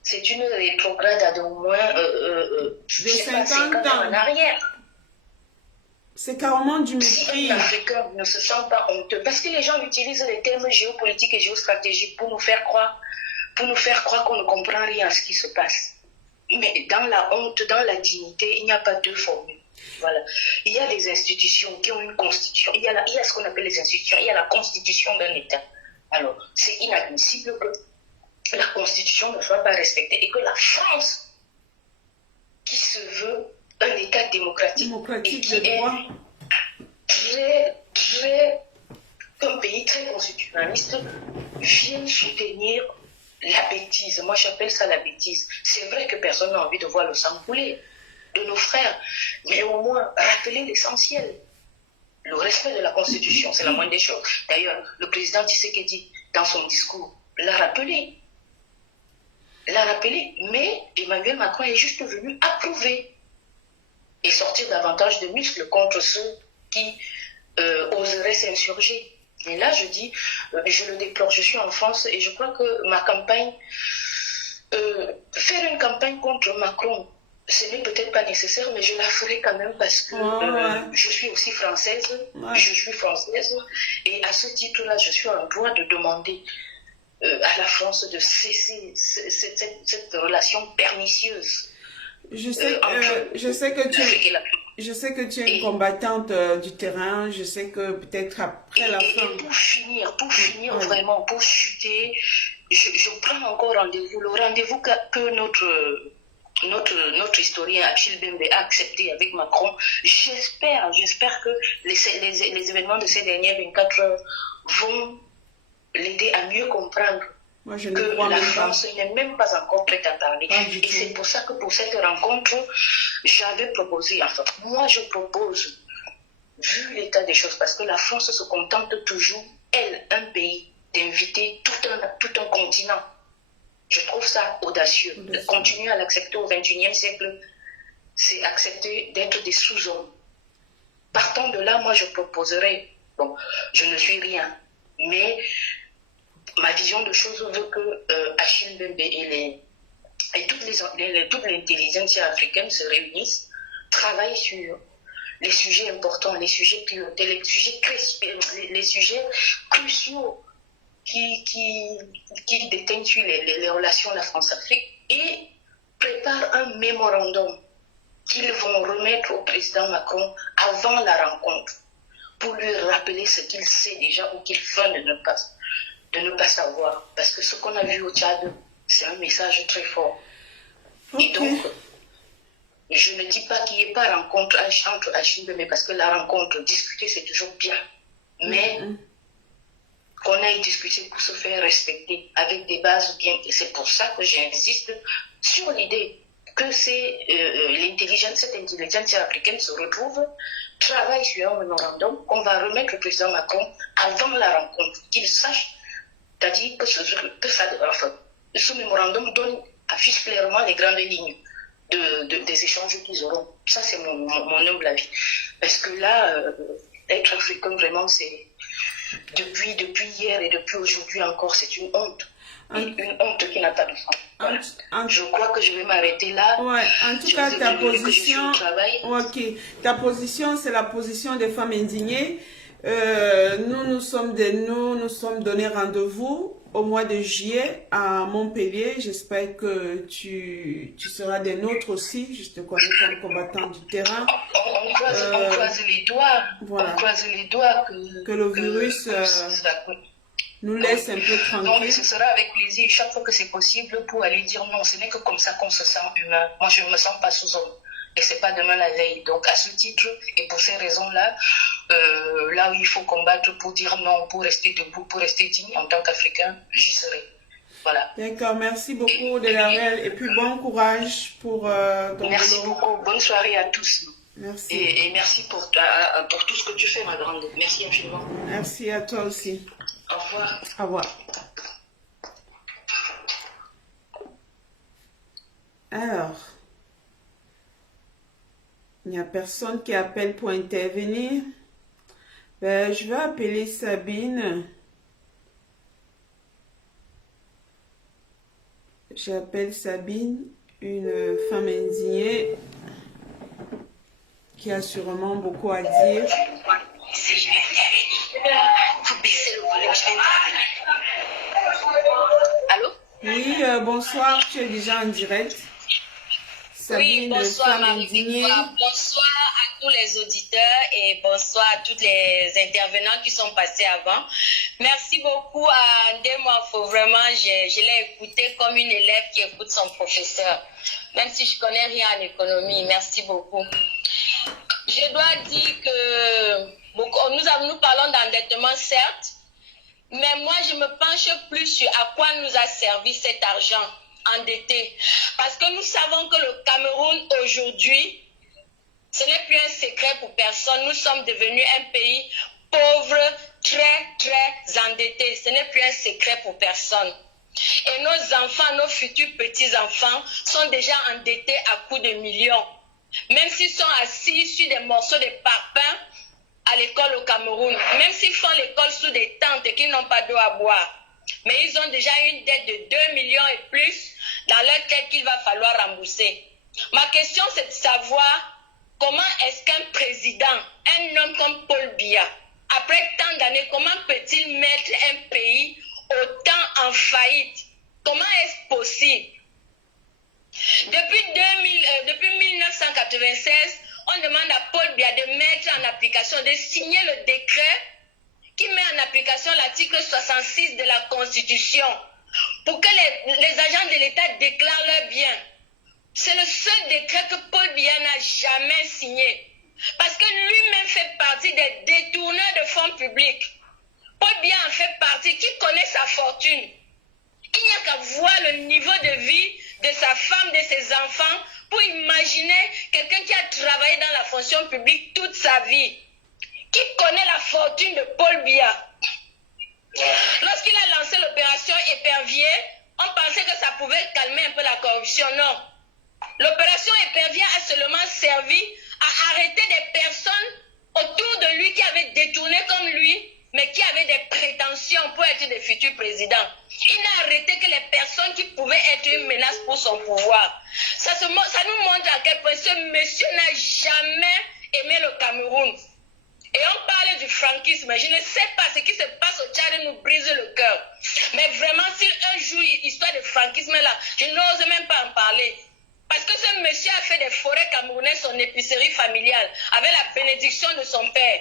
C'est une rétrograde d'au moins de 50 ans en arrière. C'est carrément du mépris. Si un Africain ne se sent pas honteux, parce que les gens utilisent les termes géopolitiques et géostratégiques pour nous faire croire qu'on ne comprend rien à ce qui se passe. Mais dans la honte, dans la dignité, il n'y a pas deux formules. Voilà. Il y a des institutions qui ont une constitution. Il y a ce qu'on appelle les institutions. Il y a la constitution d'un État. Alors, c'est inadmissible que la constitution ne soit pas respectée et que la France, qui se veut un État démocratique et qui est un pays très constitutionnaliste, vienne soutenir la bêtise. Moi, j'appelle ça la bêtise. C'est vrai que personne n'a envie de voir le sang couler de nos frères, mais au moins rappeler l'essentiel. Le respect de la Constitution, c'est la moindre des choses. D'ailleurs, le président Tshisekedi, dans son discours, l'a rappelé. Mais Emmanuel Macron est juste venu approuver et sortir davantage de muscles contre ceux qui oseraient s'insurger. Et là, je dis, je le déplore, je suis en France et je crois que ma campagne, faire une campagne contre Macron, ce n'est peut-être pas nécessaire, mais je la ferai quand même parce que je suis aussi française, et à ce titre-là, je suis en droit de demander à la France de cesser cette relation pernicieuse. Je sais que tu es une combattante du terrain. Je sais que peut-être après la fin. Et pour finir vraiment, pour chuter, je prends encore rendez-vous. Le rendez-vous que notre historien Achille Bembe a accepté avec Macron. J'espère que les événements de ces dernières 24 heures vont l'aider à mieux comprendre. Moi, je ne que crois la même pas. France n'est même pas encore prête à parler. Et c'est pour ça que pour cette rencontre, j'avais proposé, enfin, moi je propose, vu l'état des choses, parce que la France se contente toujours, elle, un pays, d'inviter tout un continent. Je trouve ça audacieux. De continuer à l'accepter au XXIe siècle, c'est accepter d'être des sous-hommes. Partant de là, moi je proposerais Bon, je ne suis rien. Mais ma vision de choses veut que Achille Mbembe et toute l'intelligence africaine se réunissent, travaillent sur les sujets importants, les sujets prioritaires, les sujets cruciaux qui détiennent sur les relations de la France-Afrique et préparent un mémorandum qu'ils vont remettre au président Macron avant la rencontre pour lui rappeler ce qu'il sait déjà ou qu'il feint de ne pas savoir. Parce que ce qu'on a vu au Tchad, c'est un message très fort. Okay. Et donc, je ne dis pas qu'il n'y ait pas rencontre entre Achille Mbembe, parce que la rencontre, discuter, c'est toujours bien. Mais qu'on aille discuter pour se faire respecter avec des bases bien. Et c'est pour ça que j'insiste sur l'idée que cette intelligence africaine se retrouve, travaille sur un mémorandum qu'on va remettre au président Macron avant la rencontre, qu'il sache, c'est-à-dire que ce mémorandum affiche clairement les grandes lignes des échanges qu'ils auront. Ça, c'est mon humble avis. Parce que là, être africain, vraiment, c'est depuis hier et depuis aujourd'hui encore, c'est une honte. Une honte qui n'a pas de fin. Voilà. Je crois que je vais m'arrêter là. Ouais, en tout cas, ta position, ta position, c'est la position des femmes indignées. Nous sommes donné rendez-vous au mois de juillet à Montpellier. J'espère que tu seras des nôtres aussi. Je te connais comme combattant du terrain. On croise les doigts. Voilà. On croise les doigts que le virus nous laisse un peu tranquille. Donc, ce sera avec plaisir chaque fois que c'est possible pour aller dire non, ce n'est que comme ça qu'on se sent humain. Moi, je ne me sens pas sous-homme. Et ce n'est pas demain la veille. Donc, à ce titre, et pour ces raisons-là, là où il faut combattre pour dire non, pour rester debout, pour rester digne en tant qu'Africain, j'y serai. Voilà. D'accord, merci beaucoup, Delarelle. Et puis, bon courage pour ton Merci beaucoup. Bonne soirée à tous. Merci. Et merci pour tout ce que tu fais, ma grande. Merci infiniment. Merci à toi aussi. Au revoir. Au revoir. Alors, il n'y a personne qui appelle pour intervenir. Ben, je vais appeler Sabine. J'appelle Sabine, une femme indignée qui a sûrement beaucoup à dire. Allô? Oui, bonsoir, tu es déjà en direct. Sabine, oui, bonsoir Marie-Victoire, bonsoir à tous les auditeurs et bonsoir à tous les intervenants qui sont passés avant. Merci beaucoup à Ndemwafo, vraiment, je l'ai écouté comme une élève qui écoute son professeur, même si je ne connais rien en économie. Merci beaucoup. Je dois dire que nous parlons d'endettement, certes, mais moi je me penche plus sur à quoi nous a servi cet argent endetté. Parce que nous savons que le Cameroun aujourd'hui, ce n'est plus un secret pour personne. Nous sommes devenus un pays pauvre, très, très endetté. Ce n'est plus un secret pour personne. Et nos enfants, nos futurs petits-enfants sont déjà endettés à coups de millions. Même s'ils sont assis sur des morceaux de parpaing à l'école au Cameroun, même s'ils font l'école sous des tentes et qu'ils n'ont pas d'eau à boire. Mais ils ont déjà une dette de 2 millions et plus dans leur tête qu'il va falloir rembourser. Ma question, c'est de savoir comment est-ce qu'un président, un homme comme Paul Biya, après tant d'années, comment peut-il mettre un pays autant en faillite? Comment est-ce possible? Depuis 1996, on demande à Paul Biya de mettre en application, de signer le décret qui met en application l'article 66 de la Constitution pour que les agents de l'État déclarent leurs biens. C'est le seul décret que Paul Biya n'a jamais signé. Parce que lui-même fait partie des détourneurs de fonds publics. Paul Biya en fait partie. Qui connaît sa fortune? Il n'y a qu'à voir le niveau de vie de sa femme, de ses enfants, pour imaginer quelqu'un qui a travaillé dans la fonction publique toute sa vie. Qui connaît la fortune de Paul Biya? Lorsqu'il a lancé l'opération Épervier, on pensait que ça pouvait calmer un peu la corruption. Non. L'opération Épervier a seulement servi à arrêter des personnes autour de lui qui avaient détourné comme lui, mais qui avaient des prétentions pour être des futurs présidents. Il n'a arrêté que les personnes qui pouvaient être une menace pour son pouvoir. Ça nous montre à quel point ce monsieur n'a jamais aimé le Cameroun. Et on parle du franquisme. Je ne sais pas ce qui se passe au Tchad nous brise le cœur. Mais vraiment, si un jour, histoire de franquisme là, je n'ose même pas en parler. Parce que ce monsieur a fait des forêts camerounaises son épicerie familiale avec la bénédiction de son père.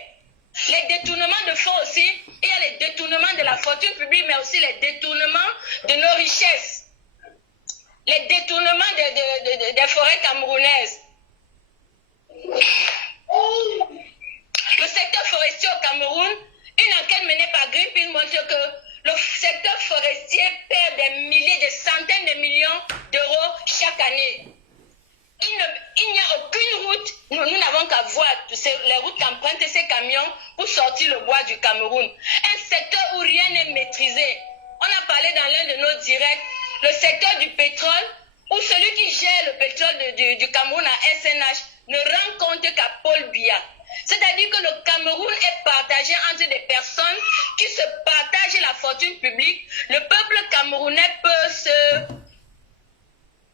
Les détournements de fonds aussi, il y a les détournements de la fortune publique, mais aussi les détournements de nos richesses. Les détournements des forêts camerounaises. Le secteur forestier au Cameroun, une enquête menée par Greenpeace montre que le secteur forestier perd des milliers, des centaines de millions d'euros chaque année. Il n'y a aucune route, nous n'avons qu'à voir les routes qu'empruntent ces camions pour sortir le bois du Cameroun. Un secteur où rien n'est maîtrisé. On a parlé dans l'un de nos directs, le secteur du pétrole, où celui qui gère le pétrole du Cameroun à SNH ne rend compte qu'à Paul Biya. C'est-à-dire que le Cameroun est partagé entre des personnes qui se partagent la fortune publique. Le peuple camerounais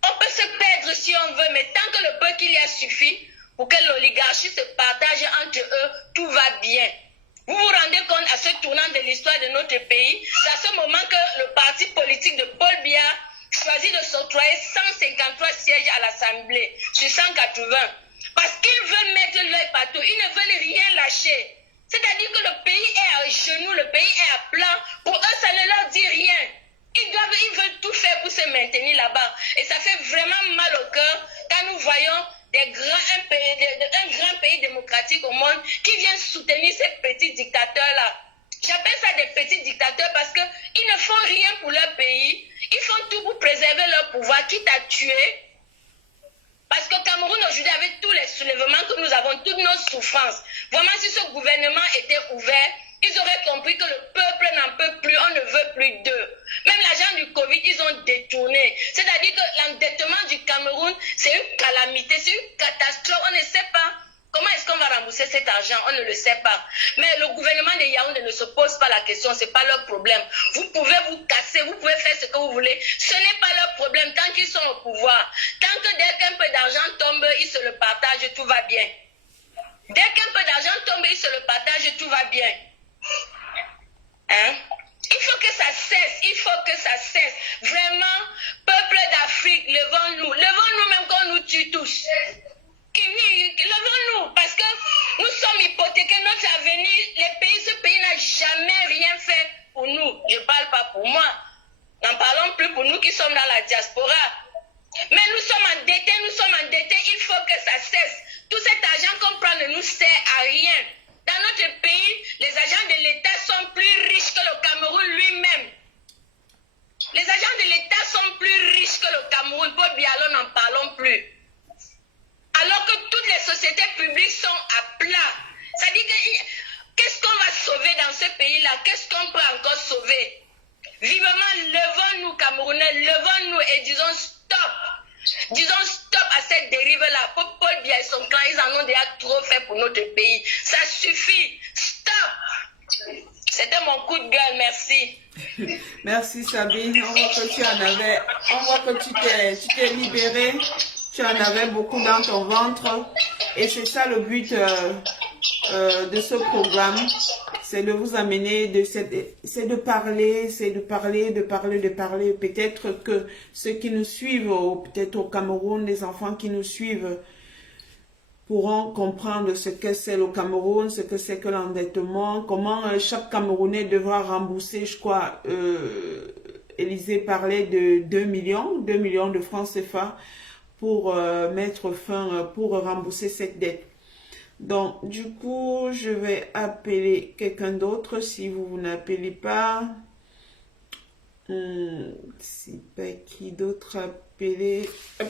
on peut se perdre si on veut, mais tant que le peu qu'il y a suffit pour que l'oligarchie se partage entre eux, tout va bien. Vous vous rendez compte à ce tournant de l'histoire de notre pays, c'est à ce moment que le parti politique de Paul Biya choisit de s'octroyer 153 sièges à l'Assemblée sur 180. Parce qu'ils veulent mettre l'œil partout, ils ne veulent rien lâcher. C'est-à-dire que le pays est à genoux, le pays est à plat. Pour eux, ça ne leur dit rien. Ils veulent tout faire pour se maintenir là-bas. Et ça fait vraiment mal au cœur quand nous voyons un grand pays démocratique au monde qui vient soutenir ces petits dictateurs-là. J'appelle ça des petits dictateurs parce qu'ils ne font rien pour leur pays. Ils font tout pour préserver leur pouvoir, quitte à tuer. Parce que Cameroun aujourd'hui, avec tous les soulèvements que nous avons, toutes nos souffrances, vraiment si ce gouvernement était ouvert, ils auraient compris que le peuple n'en peut plus, on ne veut plus d'eux. Même l'argent du Covid, ils ont détourné. C'est-à-dire que l'endettement du Cameroun, c'est une calamité, c'est une catastrophe. On ne sait pas comment est-ce qu'on va rembourser cet argent, on ne le sait pas. Mais le gouvernement de Yaoundé ne se pose pas la question, ce n'est pas leur problème. Vous pouvez vous casser, vous pouvez faire ce que vous voulez. Ce n'est pas leur problème tant qu'ils sont au pouvoir. Tant que dès qu'un peu d'argent tombe, ils se le partagent, tout va bien. Dès qu'un peu d'argent tombe, ils se le partagent, tout va bien. Hein? Il faut que ça cesse, il faut que ça cesse. Vraiment, peuple d'Afrique, levons-nous même quand on nous tue tous. Levons-nous, parce que nous sommes hypothéqués, notre avenir, ce pays n'a jamais rien fait pour nous. Je ne parle pas pour moi. N'en parlons plus pour nous qui sommes dans la diaspora. Mais nous sommes endettés, il faut que ça cesse. Tout cet argent qu'on prend ne nous sert à rien. Dans notre pays, les agents de l'État sont plus riches que le Cameroun lui-même. Les agents de l'État sont plus riches que le Cameroun. Paul Biya, n'en parlons plus. Alors que toutes les sociétés publiques sont à plat. C'est-à-dire qu'est-ce qu'on va sauver dans ce pays-là? Qu'est-ce qu'on peut encore sauver? Vivement, levons-nous Camerounais, levons-nous et disons stop. Disons stop à cette dérive-là. Paul Biya et son clan, ils en ont déjà trop fait pour notre pays. Ça suffit. Stop. C'était mon coup de gueule, merci. Merci Sabine. On voit que tu t'es libérée. Tu en avais beaucoup dans ton ventre. Et c'est ça le but de ce programme. C'est de vous amener, c'est de parler. Peut-être que ceux qui nous suivent, ou peut-être au Cameroun, les enfants qui nous suivent, pourront comprendre ce que c'est le Cameroun, ce que c'est que l'endettement, comment chaque Camerounais devra rembourser, je crois, Élisée parlait de 2 millions de francs CFA pour mettre fin, pour rembourser cette dette. Donc, du coup, je vais appeler quelqu'un d'autre. Si vous n'appelez pas, c'est pas qui d'autre appeler. Hop.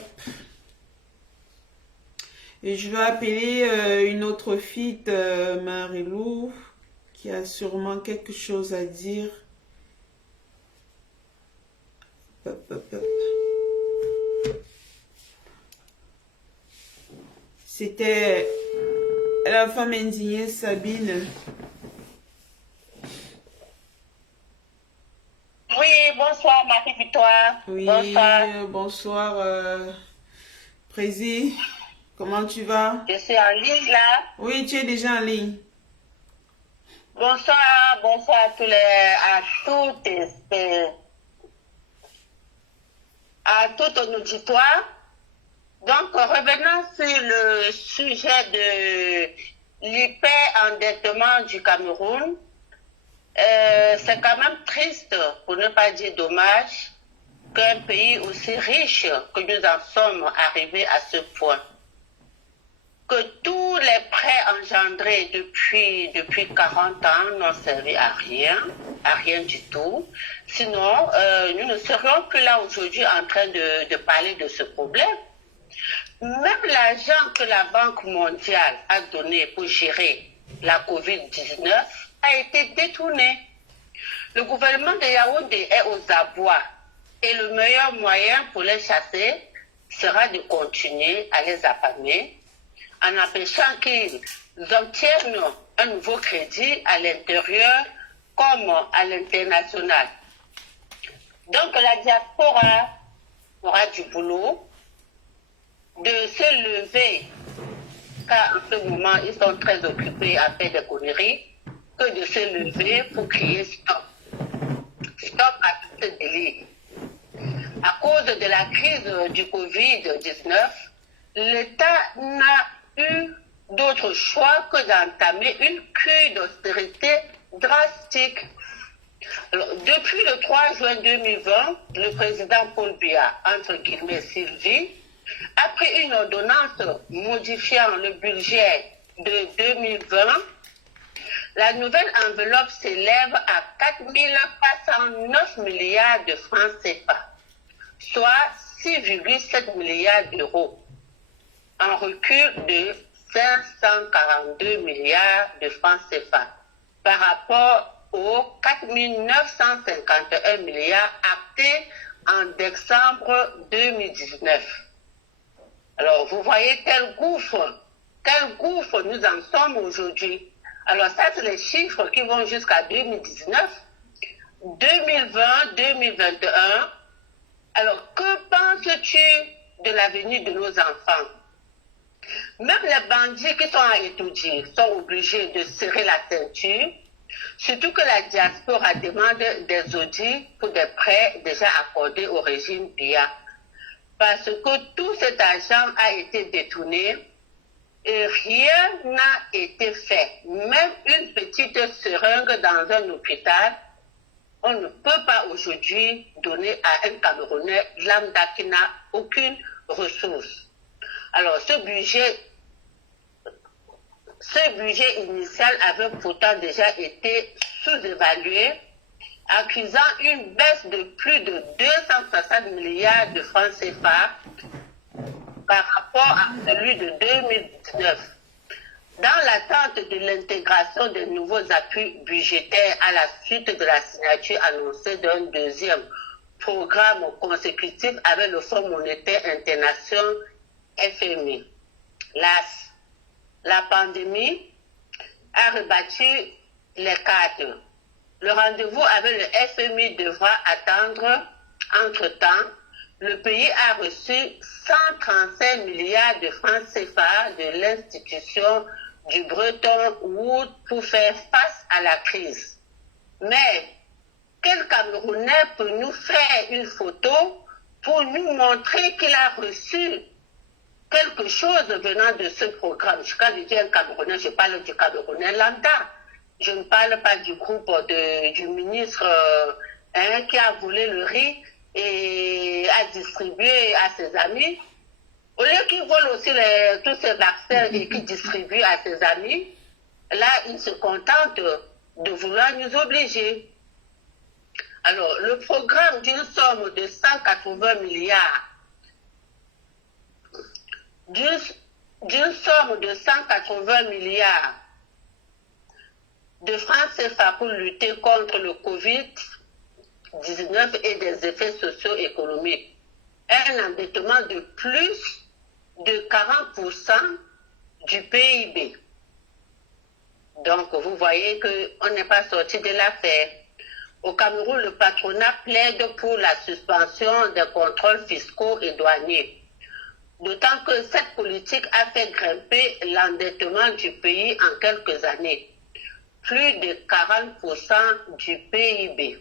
Et je vais appeler une autre fille, Marie-Lou, qui a sûrement quelque chose à dire. Hop, hop, hop. La femme indignée, Sabine. Oui, bonsoir Marie-Victoire. Oui, bonsoir. Bonsoir, Prési. Comment tu vas? Je suis en ligne là. Oui, tu es déjà en ligne. Bonsoir, bonsoir à toutes à tout ton auditoire. Donc, revenons sur le sujet de l'hyper-endettement du Cameroun. C'est quand même triste, pour ne pas dire dommage, qu'un pays aussi riche que nous en sommes arrivés à ce point. Que tous les prêts engendrés depuis 40 ans n'ont servi à rien du tout. Sinon, nous ne serions plus là aujourd'hui en train de parler de ce problème. Même l'argent que la Banque mondiale a donné pour gérer la COVID-19 a été détourné. Le gouvernement de Yaoundé est aux abois et le meilleur moyen pour les chasser sera de continuer à les affamer en empêchant qu'ils obtiennent un nouveau crédit à l'intérieur comme à l'international. Donc la diaspora aura du boulot de se lever, car en ce moment ils sont très occupés à faire des conneries, que de se lever pour crier stop. Stop à tout ce délire. À cause de la crise du Covid-19, l'État n'a eu d'autre choix que d'entamer une cure d'austérité drastique. Alors, depuis le 3 juin 2020, le président Paul Biya, entre guillemets Sylvie, a pris une ordonnance modifiant le budget de 2020. La nouvelle enveloppe s'élève à 4 409 milliards de francs CFA, soit 6,7 milliards d'euros, en recul de 542 milliards de francs CFA par rapport aux 4 951 milliards actés en décembre 2019. Alors, vous voyez quel gouffre nous en sommes aujourd'hui. Alors, ça, c'est les chiffres qui vont jusqu'à 2019, 2020, 2021. Alors, que penses-tu de l'avenir de nos enfants? Même les bandits qui sont à étudier sont obligés de serrer la ceinture, surtout que la diaspora demande des audits pour des prêts déjà accordés au régime Biya. Parce que tout cet argent a été détourné et rien n'a été fait. Même une petite seringue dans un hôpital, on ne peut pas aujourd'hui donner à un Camerounais lambda qui n'a aucune ressource. Alors ce budget initial avait pourtant déjà été sous-évalué, accusant une baisse de plus de 260 milliards de francs CFA par rapport à celui de 2019. Dans l'attente de l'intégration des nouveaux appuis budgétaires à la suite de la signature annoncée d'un deuxième programme consécutif avec le Fonds monétaire international FMI, la pandémie a rebattu les cartes. Le rendez-vous avec le FMI devra attendre. Entre-temps, le pays a reçu 135 milliards de francs CFA de l'institution du Bretton Woods pour faire face à la crise. Mais quel Camerounais peut nous faire une photo pour nous montrer qu'il a reçu quelque chose venant de ce programme? Quand je dis un Camerounais, je parle du Camerounais lambda. Je ne parle pas du groupe du ministre qui a volé le riz et a distribué à ses amis. Au lieu qu'il vole aussi tous ces vaccins et qu'il distribue à ses amis, là, il se contente de vouloir nous obliger. Alors, le programme d'une somme de 180 milliards, d'une somme de 180 milliards de francs CFA pour lutter contre le Covid-19 et des effets socio-économiques. Un endettement de plus de 40% du PIB. Donc, vous voyez qu'on n'est pas sorti de l'affaire. Au Cameroun, le patronat plaide pour la suspension des contrôles fiscaux et douaniers. D'autant que cette politique a fait grimper l'endettement du pays en quelques années. Plus de 40% du PIB.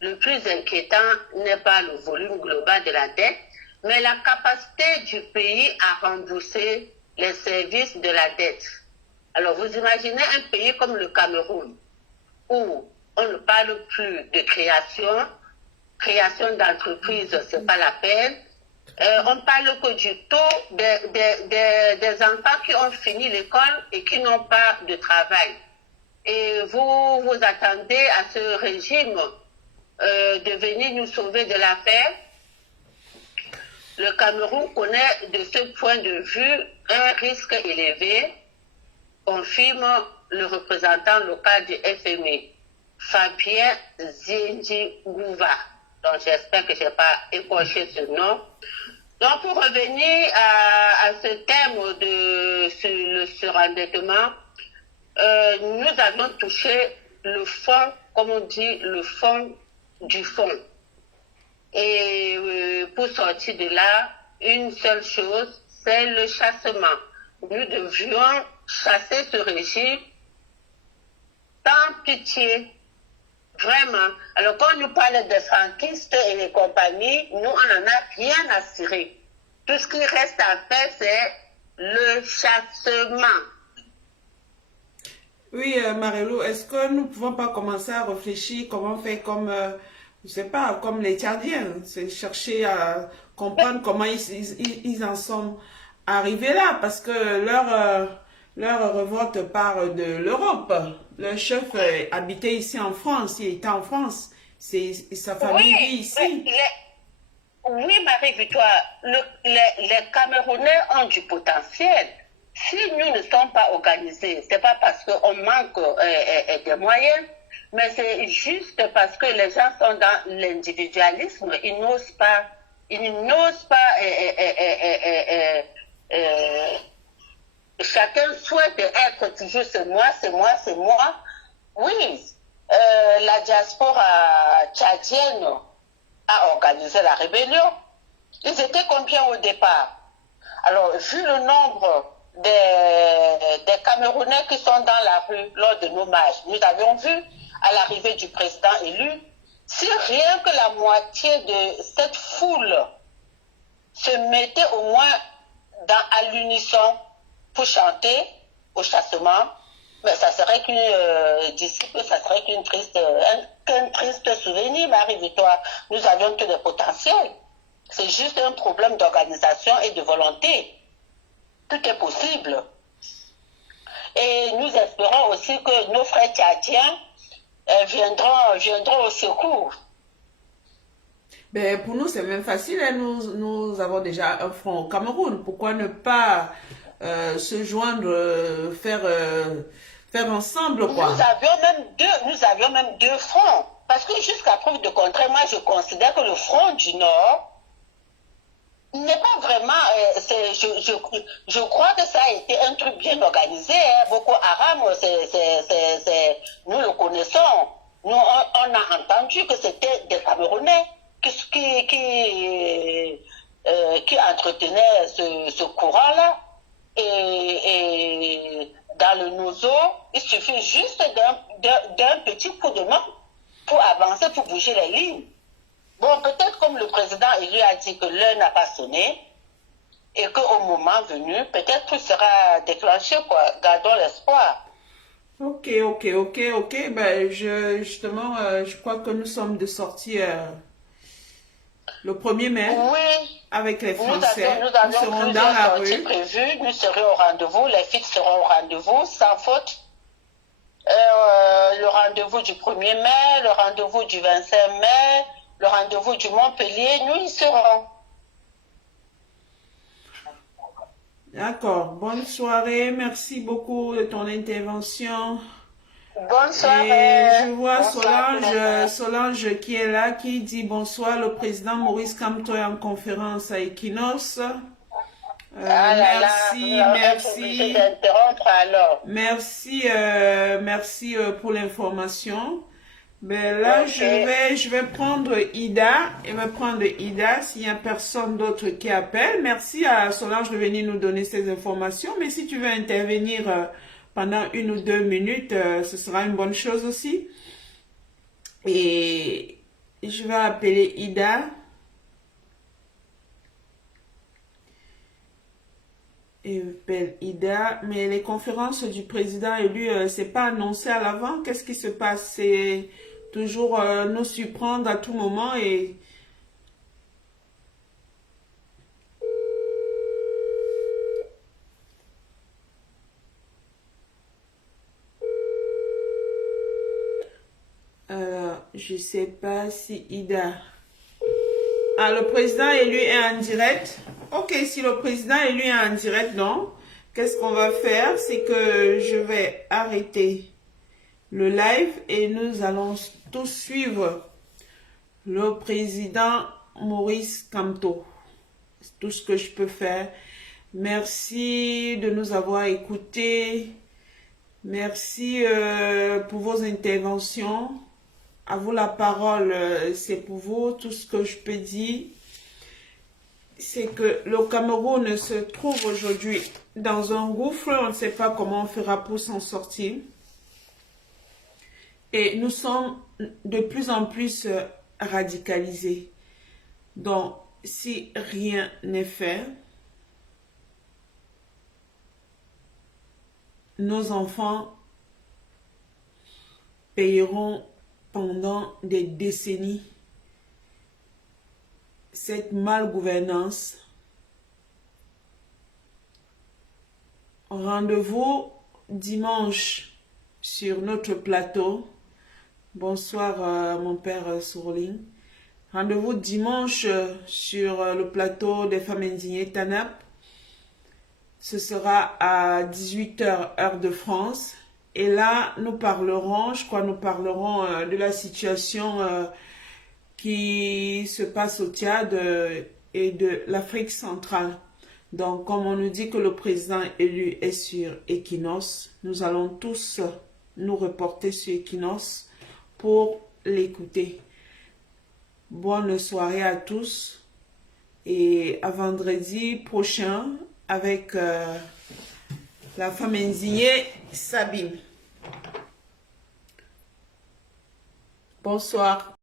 Le plus inquiétant n'est pas le volume global de la dette, mais la capacité du pays à rembourser les services de la dette. Alors vous imaginez un pays comme le Cameroun, où on ne parle plus de création d'entreprises, ce n'est pas la peine. On parle que du taux des enfants qui ont fini l'école et qui n'ont pas de travail. Et vous vous attendez à ce régime de venir nous sauver de l'affaire. Le Cameroun connaît de ce point de vue un risque élevé, confirme le représentant local du FMI, Fabien Zinji-Gouva. Donc j'espère que je n'ai pas écorché ce nom. Donc pour revenir à ce thème de le surendettement, nous avons touché le fond, comme on dit, le fond du fond. Et pour sortir de là, une seule chose, c'est le chassement. Nous devions chasser ce régime sans pitié. Vraiment. Alors quand on nous parle des franquistes et les compagnies, nous, on n'en a rien à cirer. Tout ce qui reste à faire, c'est le chassement. Oui, Marie-Lou, est-ce que nous ne pouvons pas commencer à réfléchir comment faire comme, je sais pas, comme les Tchadiens, c'est chercher à comprendre comment ils en sont arrivés là, parce que leur révolte part de l'Europe. Le chef habitait ici en France, il était en France, sa famille vit ici. Oui, Marie-Victoire, les Camerounais ont du potentiel. Si nous ne sommes pas organisés, ce n'est pas parce qu'on manque des moyens, mais c'est juste parce que les gens sont dans l'individualisme. Ils n'osent pas. Chacun souhaite être toujours c'est moi, c'est moi, c'est moi. Oui, la diaspora tchadienne a organisé la rébellion. Ils étaient combien au départ? Alors, vu le nombre des Camerounais qui sont dans la rue lors de nos marches, nous avions vu à l'arrivée du président élu, si rien que la moitié de cette foule se mettait au moins à l'unisson pour chanter au chassement, mais ça serait qu'un triste souvenir, Marie-Victoire. Nous avions tous les potentiels. C'est juste un problème d'organisation et de volonté. Tout est possible. Et nous espérons aussi que nos frères tchadiens viendront au secours. Ben, pour nous, c'est même facile. Hein. Nous avons déjà un front au Cameroun. Pourquoi ne pas se joindre, faire ensemble, quoi? Nous avions même deux fronts. Parce que jusqu'à preuve de contraire, moi, je considère que le front du Nord n'est pas vraiment... je crois que ça a été un truc bien organisé. Hein. Boko Haram, nous le connaissons. Nous, on a entendu que c'était des Camerounais qui entretenaient ce courant-là. Et dans le Nozo, il suffit juste d'un petit coup de main pour avancer, pour bouger les lignes. Bon, peut-être comme le président élu a dit que l'heure n'a pas sonné et qu'au moment venu, peut-être tout sera déclenché, quoi. Gardons l'espoir. Ok. Ben, je crois que nous sommes de sortie le 1er mai. Oui. Avec les Français. Nous avons dans la rue. Prévues. Nous serons au rendez-vous. Les filles seront au rendez-vous, sans faute. Le rendez-vous du 1er mai, le rendez-vous du 25 mai, le rendez-vous du Montpellier, nous y serons. D'accord. Bonne soirée. Merci beaucoup de ton intervention. Bonne soirée. Et je vois Solange qui est là, qui dit bonsoir. Le président Maurice Kamto est en conférence à Equinox. Ah là Merci, là, merci. d'interrompre alors. Merci, merci pour l'information. Ben là, Ok. je vais prendre Ida. Je vais prendre Ida s'il n'y a personne d'autre qui appelle. Merci à Solange de venir nous donner ces informations. Mais si tu veux intervenir pendant 1 ou 2 minutes, ce sera une bonne chose aussi. Et je vais appeler Ida. Et appelle Ida, mais les conférences du président élu, c'est pas annoncé à l'avant. Qu'est-ce qui se passe? C'est toujours nous surprendre à tout moment et je sais pas si Ida. Ah, le président élu est en direct. Ok, si le président élu est en direct, non. Qu'est-ce qu'on va faire? C'est que je vais arrêter le live et nous allons tous suivre le président Maurice Kamto. C'est tout ce que je peux faire. Merci de nous avoir écoutés. Merci pour vos interventions. À vous la parole, c'est pour vous. Tout ce que je peux dire, c'est que le Cameroun se trouve aujourd'hui dans un gouffre. On ne sait pas comment on fera pour s'en sortir. Et nous sommes de plus en plus radicalisés. Donc, si rien n'est fait, nos enfants payeront pendant des décennies cette malgouvernance. Rendez-vous dimanche sur notre plateau. Bonsoir mon père Sourling. Rendez-vous dimanche sur le plateau des femmes indignées TANAP. Ce sera à 18 h heure de France. Et là, nous parlerons, de la situation qui se passe au Tchad et de l'Afrique centrale. Donc, comme on nous dit que le président élu est sur Equinos, nous allons tous nous reporter sur Equinos pour l'écouter. Bonne soirée à tous et à vendredi prochain avec la femme indignée Sabine. Bonsoir.